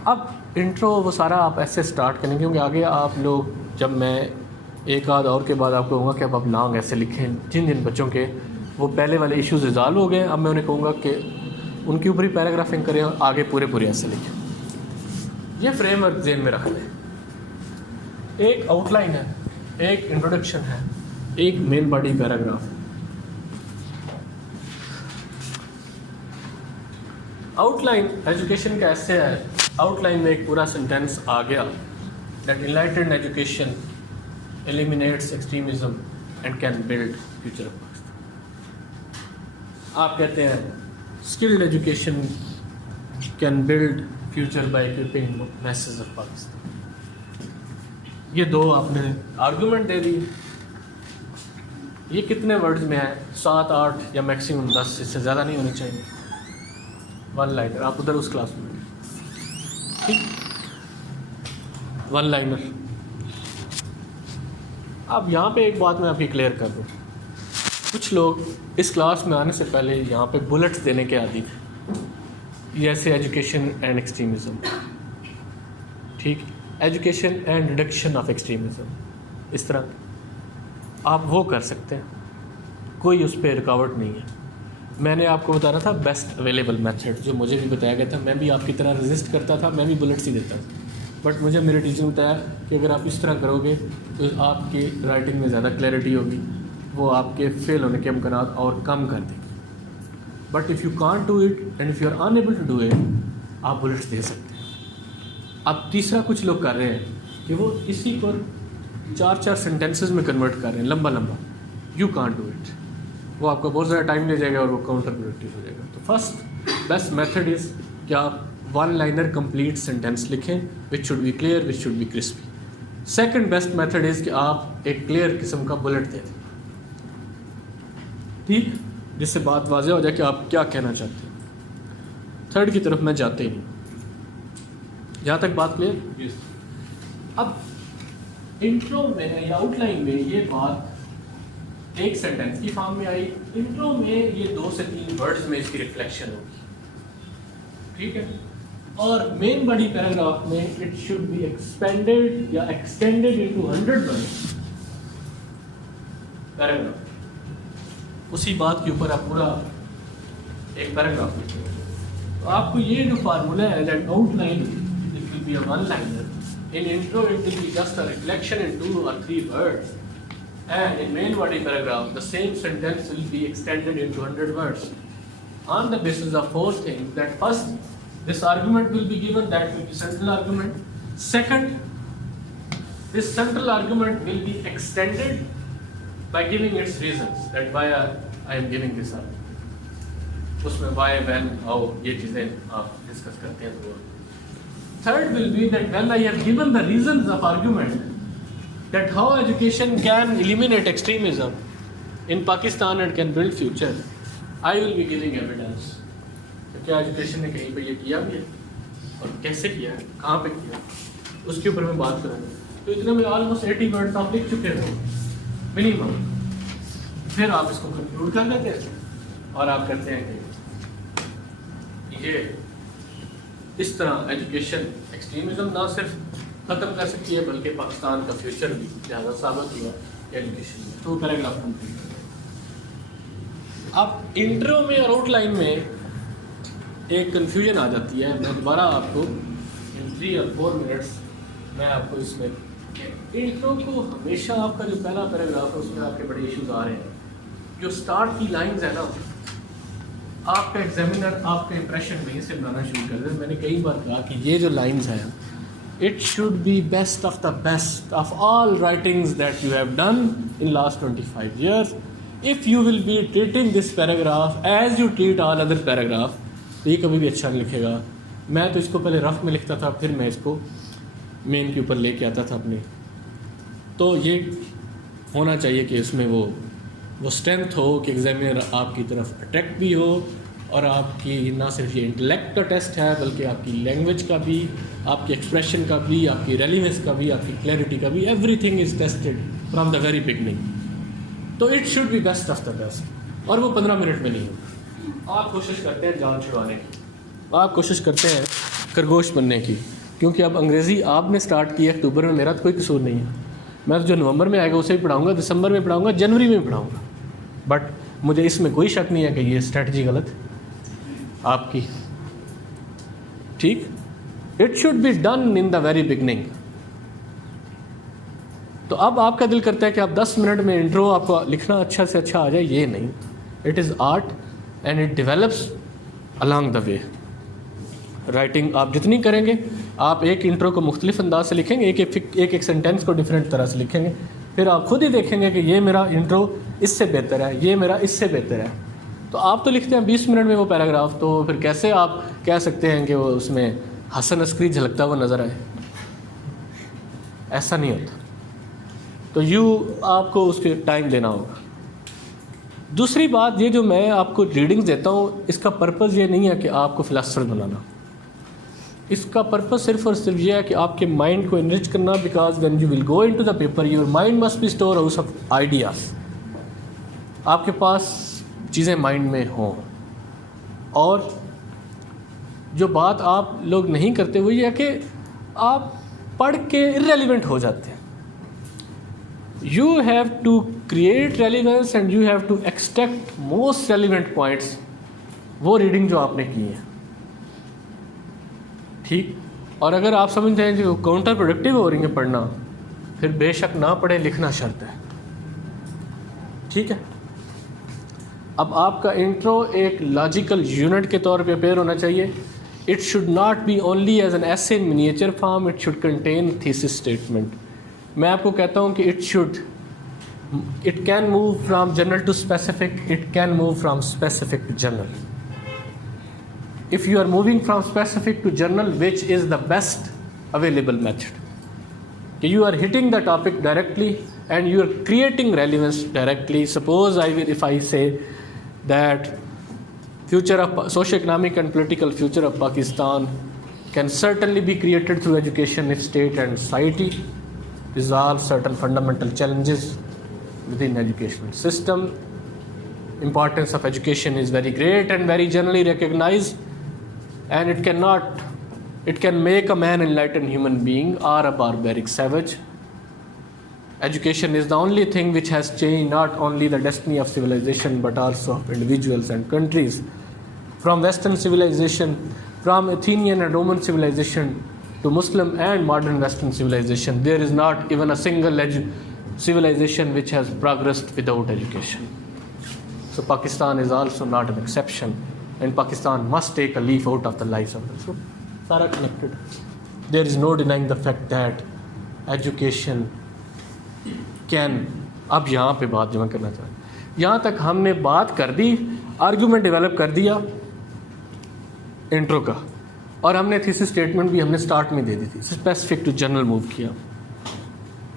अब इंट्रो वो सारा आप ऐसे स्टार्ट करेंगे, क्योंकि आगे आप लोग, जब मैं एक आध और के बाद आपको कहूँगा कि अब लॉन्ग ऐसे लिखें, जिन जिन बच्चों के वो पहले वाले इश्यूज रिजॉल्व हो गए, अब मैं उन्हें कहूँगा कि उनके ऊपर ही पैराग्राफिंग करें और आगे पूरे ऐसे लिखें। ये फ्रेमवर्क ज़हन में रख लें। एक आउटलाइन है, एक इंट्रोडक्शन है, एक मेन बॉडी पैराग्राफ है। आउटलाइन एजुकेशन का ऐसे है, आउटलाइन में एक पूरा सेंटेंस आ गया, that enlightened education eliminates extremism and can build future of Pakistan. आप कहते हैं skilled education can build future by equipping message of Pakistan. ये दो आपने आर्गूमेंट दे दिए। ये कितने वर्ड्स में है? 7, 8 या मैक्सिमम 10, इससे ज़्यादा नहीं होनी चाहिए। वन लाइनर, आप उधर उस क्लास में, ठीक, वन लाइनर। अब यहाँ पे एक बात मैं अभी क्लियर कर दूँ, कुछ लोग इस क्लास में आने से पहले यहाँ पे बुलेट्स देने के आदी थे, जैसे एजुकेशन एंड एक्सट्रीमिज़म, ठीक, education and reduction of extremism, इस तरह आप वो कर सकते हैं, कोई उस पर रुकावट नहीं है। मैंने आपको बता रहा था बेस्ट अवेलेबल मेथड, जो मुझे भी बताया गया था। मैं भी आपकी तरह रेजिस्ट करता था, मैं भी बुलेट्स ही देता था, बट मुझे मेरे टीचर ने बताया कि अगर आप इस तरह करोगे तो आपकी राइटिंग में ज़्यादा क्लैरिटी होगी, वो आपके फेल होने के इम्कान और कम कर देगी। But if you can't do it and if you are unable to do it, आप बुलेट्स दे सकते हैं। अब तीसरा कुछ लोग कर रहे हैं कि वो इसी को 4-4 सेंटेंसेस में कन्वर्ट कर रहे हैं, लंबा लंबा। यू कांट डू इट, वो आपको बहुत ज़्यादा टाइम ले जाएगा और वो काउंटर प्रोडक्टिव हो जाएगा। तो फर्स्ट बेस्ट मेथड इज़ कि आप वन लाइनर कंप्लीट सेंटेंस लिखें which should be clear, which should be crispy. Second best method is कि आप एक क्लियर किस्म का बुलेट दे दें, ठीक, जिससे बात वाज़ेह हो जाए कि आप क्या कहना चाहते हैं। थर्ड की तरफ मैं जाते ही नहीं। यहाँ तक बात क्लियर? अब इंट्रो में या आउटलाइन में ये बात एक सेंटेंस की फॉर्म में आई, इंट्रो में ये 2 से 3 वर्ड्स में इसकी रिफ्लेक्शन होगी, ठीक है। और मेन बॉडी पैराग्राफ में इट शुड बी एक्सपेंडेड या एक्सटेंडेड इनटू 100 वर्ड्स पैराग्राफ। उसी बात के ऊपर आप पूरा एक पैराग्राफ लिखेंगे। तो आपको ये जो फार्मूला है that outline it will be a one liner, in intro it will be just a reflection in 2 or 3 words, and in main body paragraph the same sentence will be extended into 100 words on the basis of 4 things. That first, this argument will be given, that will be central argument. Second, this central argument will be extended by giving its reasons, that why I am giving this argument, उसमें why, when, how ये चीज़ें आप डिस्कस करते हैं। तो third will be that when I have given the reasons of argument, that how education can eliminate extremism in Pakistan and can build future, I will be giving evidence. तो क्या एजुकेशन ने कहीं पे ये किया भी है और कैसे किया है, कहाँ पे किया, उसके ऊपर मैं बात करूँगा। तो इतने में ऑलमोस्ट 80 वर्ड्स आप लिख चुके हो मिनिमम। फिर आप इसको कंक्लूड कर देते हैं और आप कहते हैं कि ये इस तरह एजुकेशन एक्सट्रीमिज्म ना सिर्फ ख़त्म कर सकती है बल्कि पाकिस्तान का फ्यूचर भी ज़्यादा साबित हुआ एजुकेशन में। तो पैराग्राफ कंप्लीट अब इंट्रो में और आउटलाइन में एक कन्फ्यूजन आ जाती है। मैं दोबारा आपको इन 3 और 4 मिनट्स मैं आपको इसमें इंट्रो को हमेशा आपका जो पहला पैराग्राफ है उसमें आपके बड़े इश्यूज आ रहे हैं। जो स्टार्ट की लाइंस है ना, आपका एग्जामिनर आपका इंप्रेशन वहीं से बनाना शुरू कर दे। मैंने कई बार कहा कि ये जो लाइंस हैं it should be best of the best of all writings that you have done in last 25 years. If you will be treating this paragraph as you treat all other paragraph, तो ये कभी भी अच्छा नहीं लिखेगा। मैं तो इसको पहले रफ में लिखता था, फिर मैं इसको मेन के ऊपर लेके आता था अपने। तो ये होना चाहिए कि इसमें वो स्ट्रेंथ हो कि एग्जामिनर आपकी तरफ अट्रैक्ट भी हो और आपकी ना सिर्फ ये इंटेलेक्ट का टेस्ट है बल्कि आपकी लैंग्वेज का भी, आपकी एक्सप्रेशन का भी, आपकी रेलिवेंस का भी, आपकी क्लैरिटी का भी, everything is tested from the very beginning. तो it should be best of the best, और वो 15 मिनट में नहीं होगा। आप कोशिश करते हैं जान छुड़वाने की, आप कोशिश करते हैं खरगोश बनने की, क्योंकि अब अंग्रेज़ी आपने स्टार्ट की है अक्टूबर में, मेरा तो कोई कसूर नहीं है। मैं तो जो नवंबर में आएगा उसे भी पढ़ाऊँगा, दिसंबर में पढ़ाऊँगा, जनवरी में भी पढ़ाऊँगा। बट मुझे इसमें कोई शक नहीं है कि ये स्ट्रेटजी गलत आपकी, ठीक। It should be done in the very beginning. तो अब आपका दिल करता है कि आप 10 मिनट में इंट्रो आपको लिखना अच्छा से अच्छा आ जाए, ये नहीं। It is art and it develops along the way. Writing आप जितनी करेंगे, आप एक इंट्रो को मुख्तलिफ अंदाज से लिखेंगे, एक सेंटेंस को डिफरेंट तरह से लिखेंगे, फिर आप खुद ही देखेंगे कि ये मेरा इंट्रो इससे बेहतर है, ये मेरा इससे बेहतर है। तो आप तो लिखते हैं 20 मिनट में वो पैराग्राफ, तो फिर कैसे आप कह सकते हैं कि वो उसमें हसन अस्करी झलकता हुआ नज़र आए? ऐसा नहीं होता। तो आपको उसके टाइम देना होगा। दूसरी बात, ये जो मैं आपको रीडिंग्स देता हूँ इसका पर्पज़ ये नहीं है कि आपको फ़िलासफ़र बनाना, इसका पर्पज़ सिर्फ और सिर्फ ये है कि आपके माइंड को इनरिच करना। Because when you will go into the paper your mind must be store house of ideas. आपके पास चीज़ें माइंड में हों, और जो बात आप लोग नहीं करते वो ये है कि आप पढ़ के इर्रेलेवेंट हो जाते हैं। You have to create relevance and you have to extract most relevant points, वो रीडिंग जो आपने की है, ठीक। और अगर आप समझते हैं कि काउंटर प्रोडक्टिव हो रही है पढ़ना, फिर बेशक ना पढ़े, लिखना शर्त है, ठीक है। अब आपका इंट्रो एक लॉजिकल यूनिट के तौर पे पेयर होना चाहिए। it should not be only as an essay in miniature form, it should contain thesis statement. मैं आपको कहता हूँ कि it can move from general to specific, it can move from specific to general. If you are moving from specific to general, which is the best available method? You are hitting the topic directly and you are creating relevance directly. Suppose if I say that future of socio-economic and political future of Pakistan can certainly be created through education if state and society resolve certain fundamental challenges within educational system. Importance of education is very great and very generally recognized, and it can make a man enlightened human being or a barbaric savage. Education is the only thing which has changed not only the destiny of civilization but also of individuals and countries. From Western civilization, from Athenian and Roman civilization to Muslim and modern Western civilization, there is not even a single civilization which has progressed without education. So Pakistan is also not an exception, and Pakistan must take a leaf out of the lives of the so Sara connected. There is no denying the fact that education can. अब यहाँ पे बात जो मैं करना चाह रहा हूँ, यहाँ तक हमने बात कर दी, आर्गूमेंट डेवलप कर दिया इंट्रो का, और हमने थीसिस स्टेटमेंट भी हमने स्टार्ट में दे दी थी, स्पेसिफिक टू जनरल मूव किया.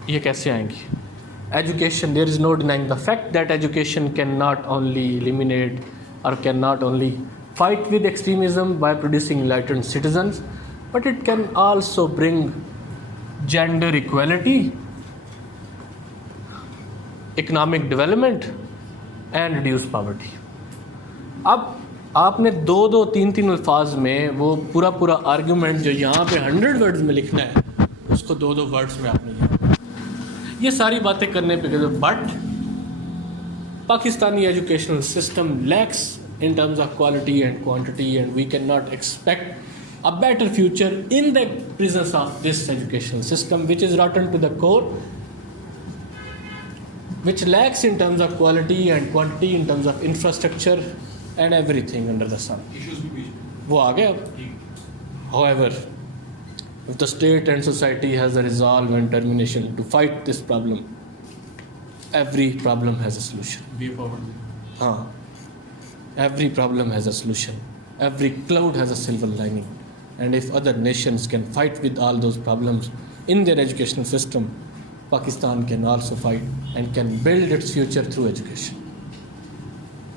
ये कैसे आएंगी? Education, there is no denying the fact that education can not only eliminate or can not only fight with extremism by producing enlightened citizens, but it can also bring gender equality, economic development and reduce poverty. अब आपने दो 3 अल्फाज में वो पूरा आर्गूमेंट जो यहाँ पे 100 वर्ड्स में लिखना है उसको 2 वर्ड्स में आपने ये सारी बातें करने पे, बट Pakistani educational system lakhs in terms of quality and quantity, and we cannot expect a better future in the presence of this educational system which is rotten to the core, which lacks in terms of quality and quantity, in terms of infrastructure and everything under the sun. वो आ गया अब. However, if the state and society has a resolve and determination to fight this problem, every problem has a solution. Way forward. हाँ, every problem has a solution. Every cloud has a silver lining. And if other nations can fight with all those problems in their educational system, Pakistan can also fight and can build its future through education.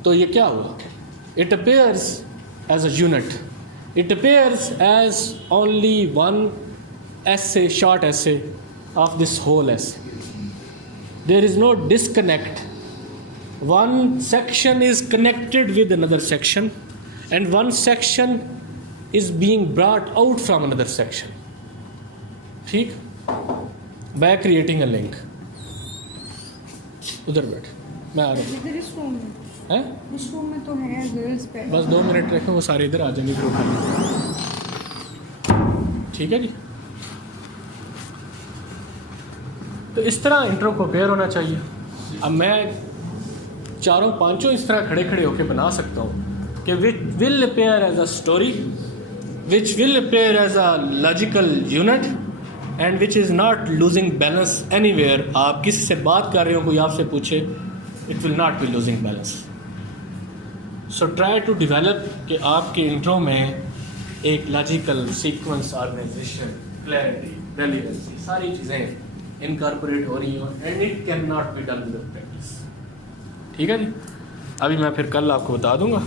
तो ये क्या हुआ? It appears as a unit. It appears as only one essay, short essay of this whole essay. There is no disconnect. One section is connected with another section, and one section is being brought out from another section. ठीक? By creating a link. उधर बैठ, मैं आ रहा हूँ. इधर इस रूम में. हैं? इस रूम में तो है गर्ल्स पे. बस 2 मिनट रखें, वो सारे इधर आ जाएंगे फिर उठा लेंगे. ठीक है जी. तो इस तरह इंट्रो को प्रिपेयर होना चाहिए. अब मैं 4-5 इस तरह खड़े होकर बना सकता हूँ कि which will appear as a story, which will appear as a logical unit, and which is not losing balance anywhere. आप किसी से बात कर रहे हो, कोई आपसे पूछे, it will not be losing balance. So try to develop कि आपके इंट्रो में एक logical sequence, organisation, clarity, relevancy, सारी चीज़ें इनकॉर्पोरेट हो रही हो, and it can not be done with practice. ठीक है जी. अभी मैं फिर कल आपको बता दूंगा,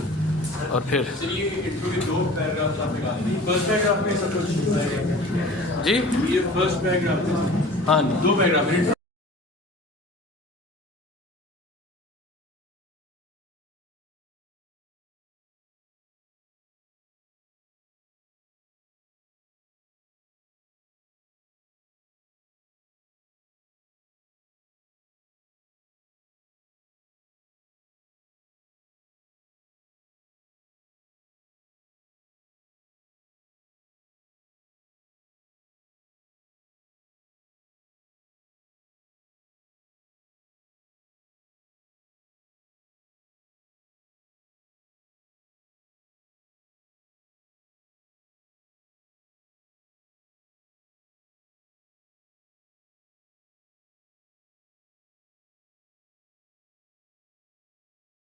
और फिर ये इंट्रो के 2 पैराग्राफ्स आप निकाल दी. फर्स्ट पैराग्राफ में सब कुछ जी ये फर्स्ट पैराग्राफ. हाँ 2 पैराग्राफ.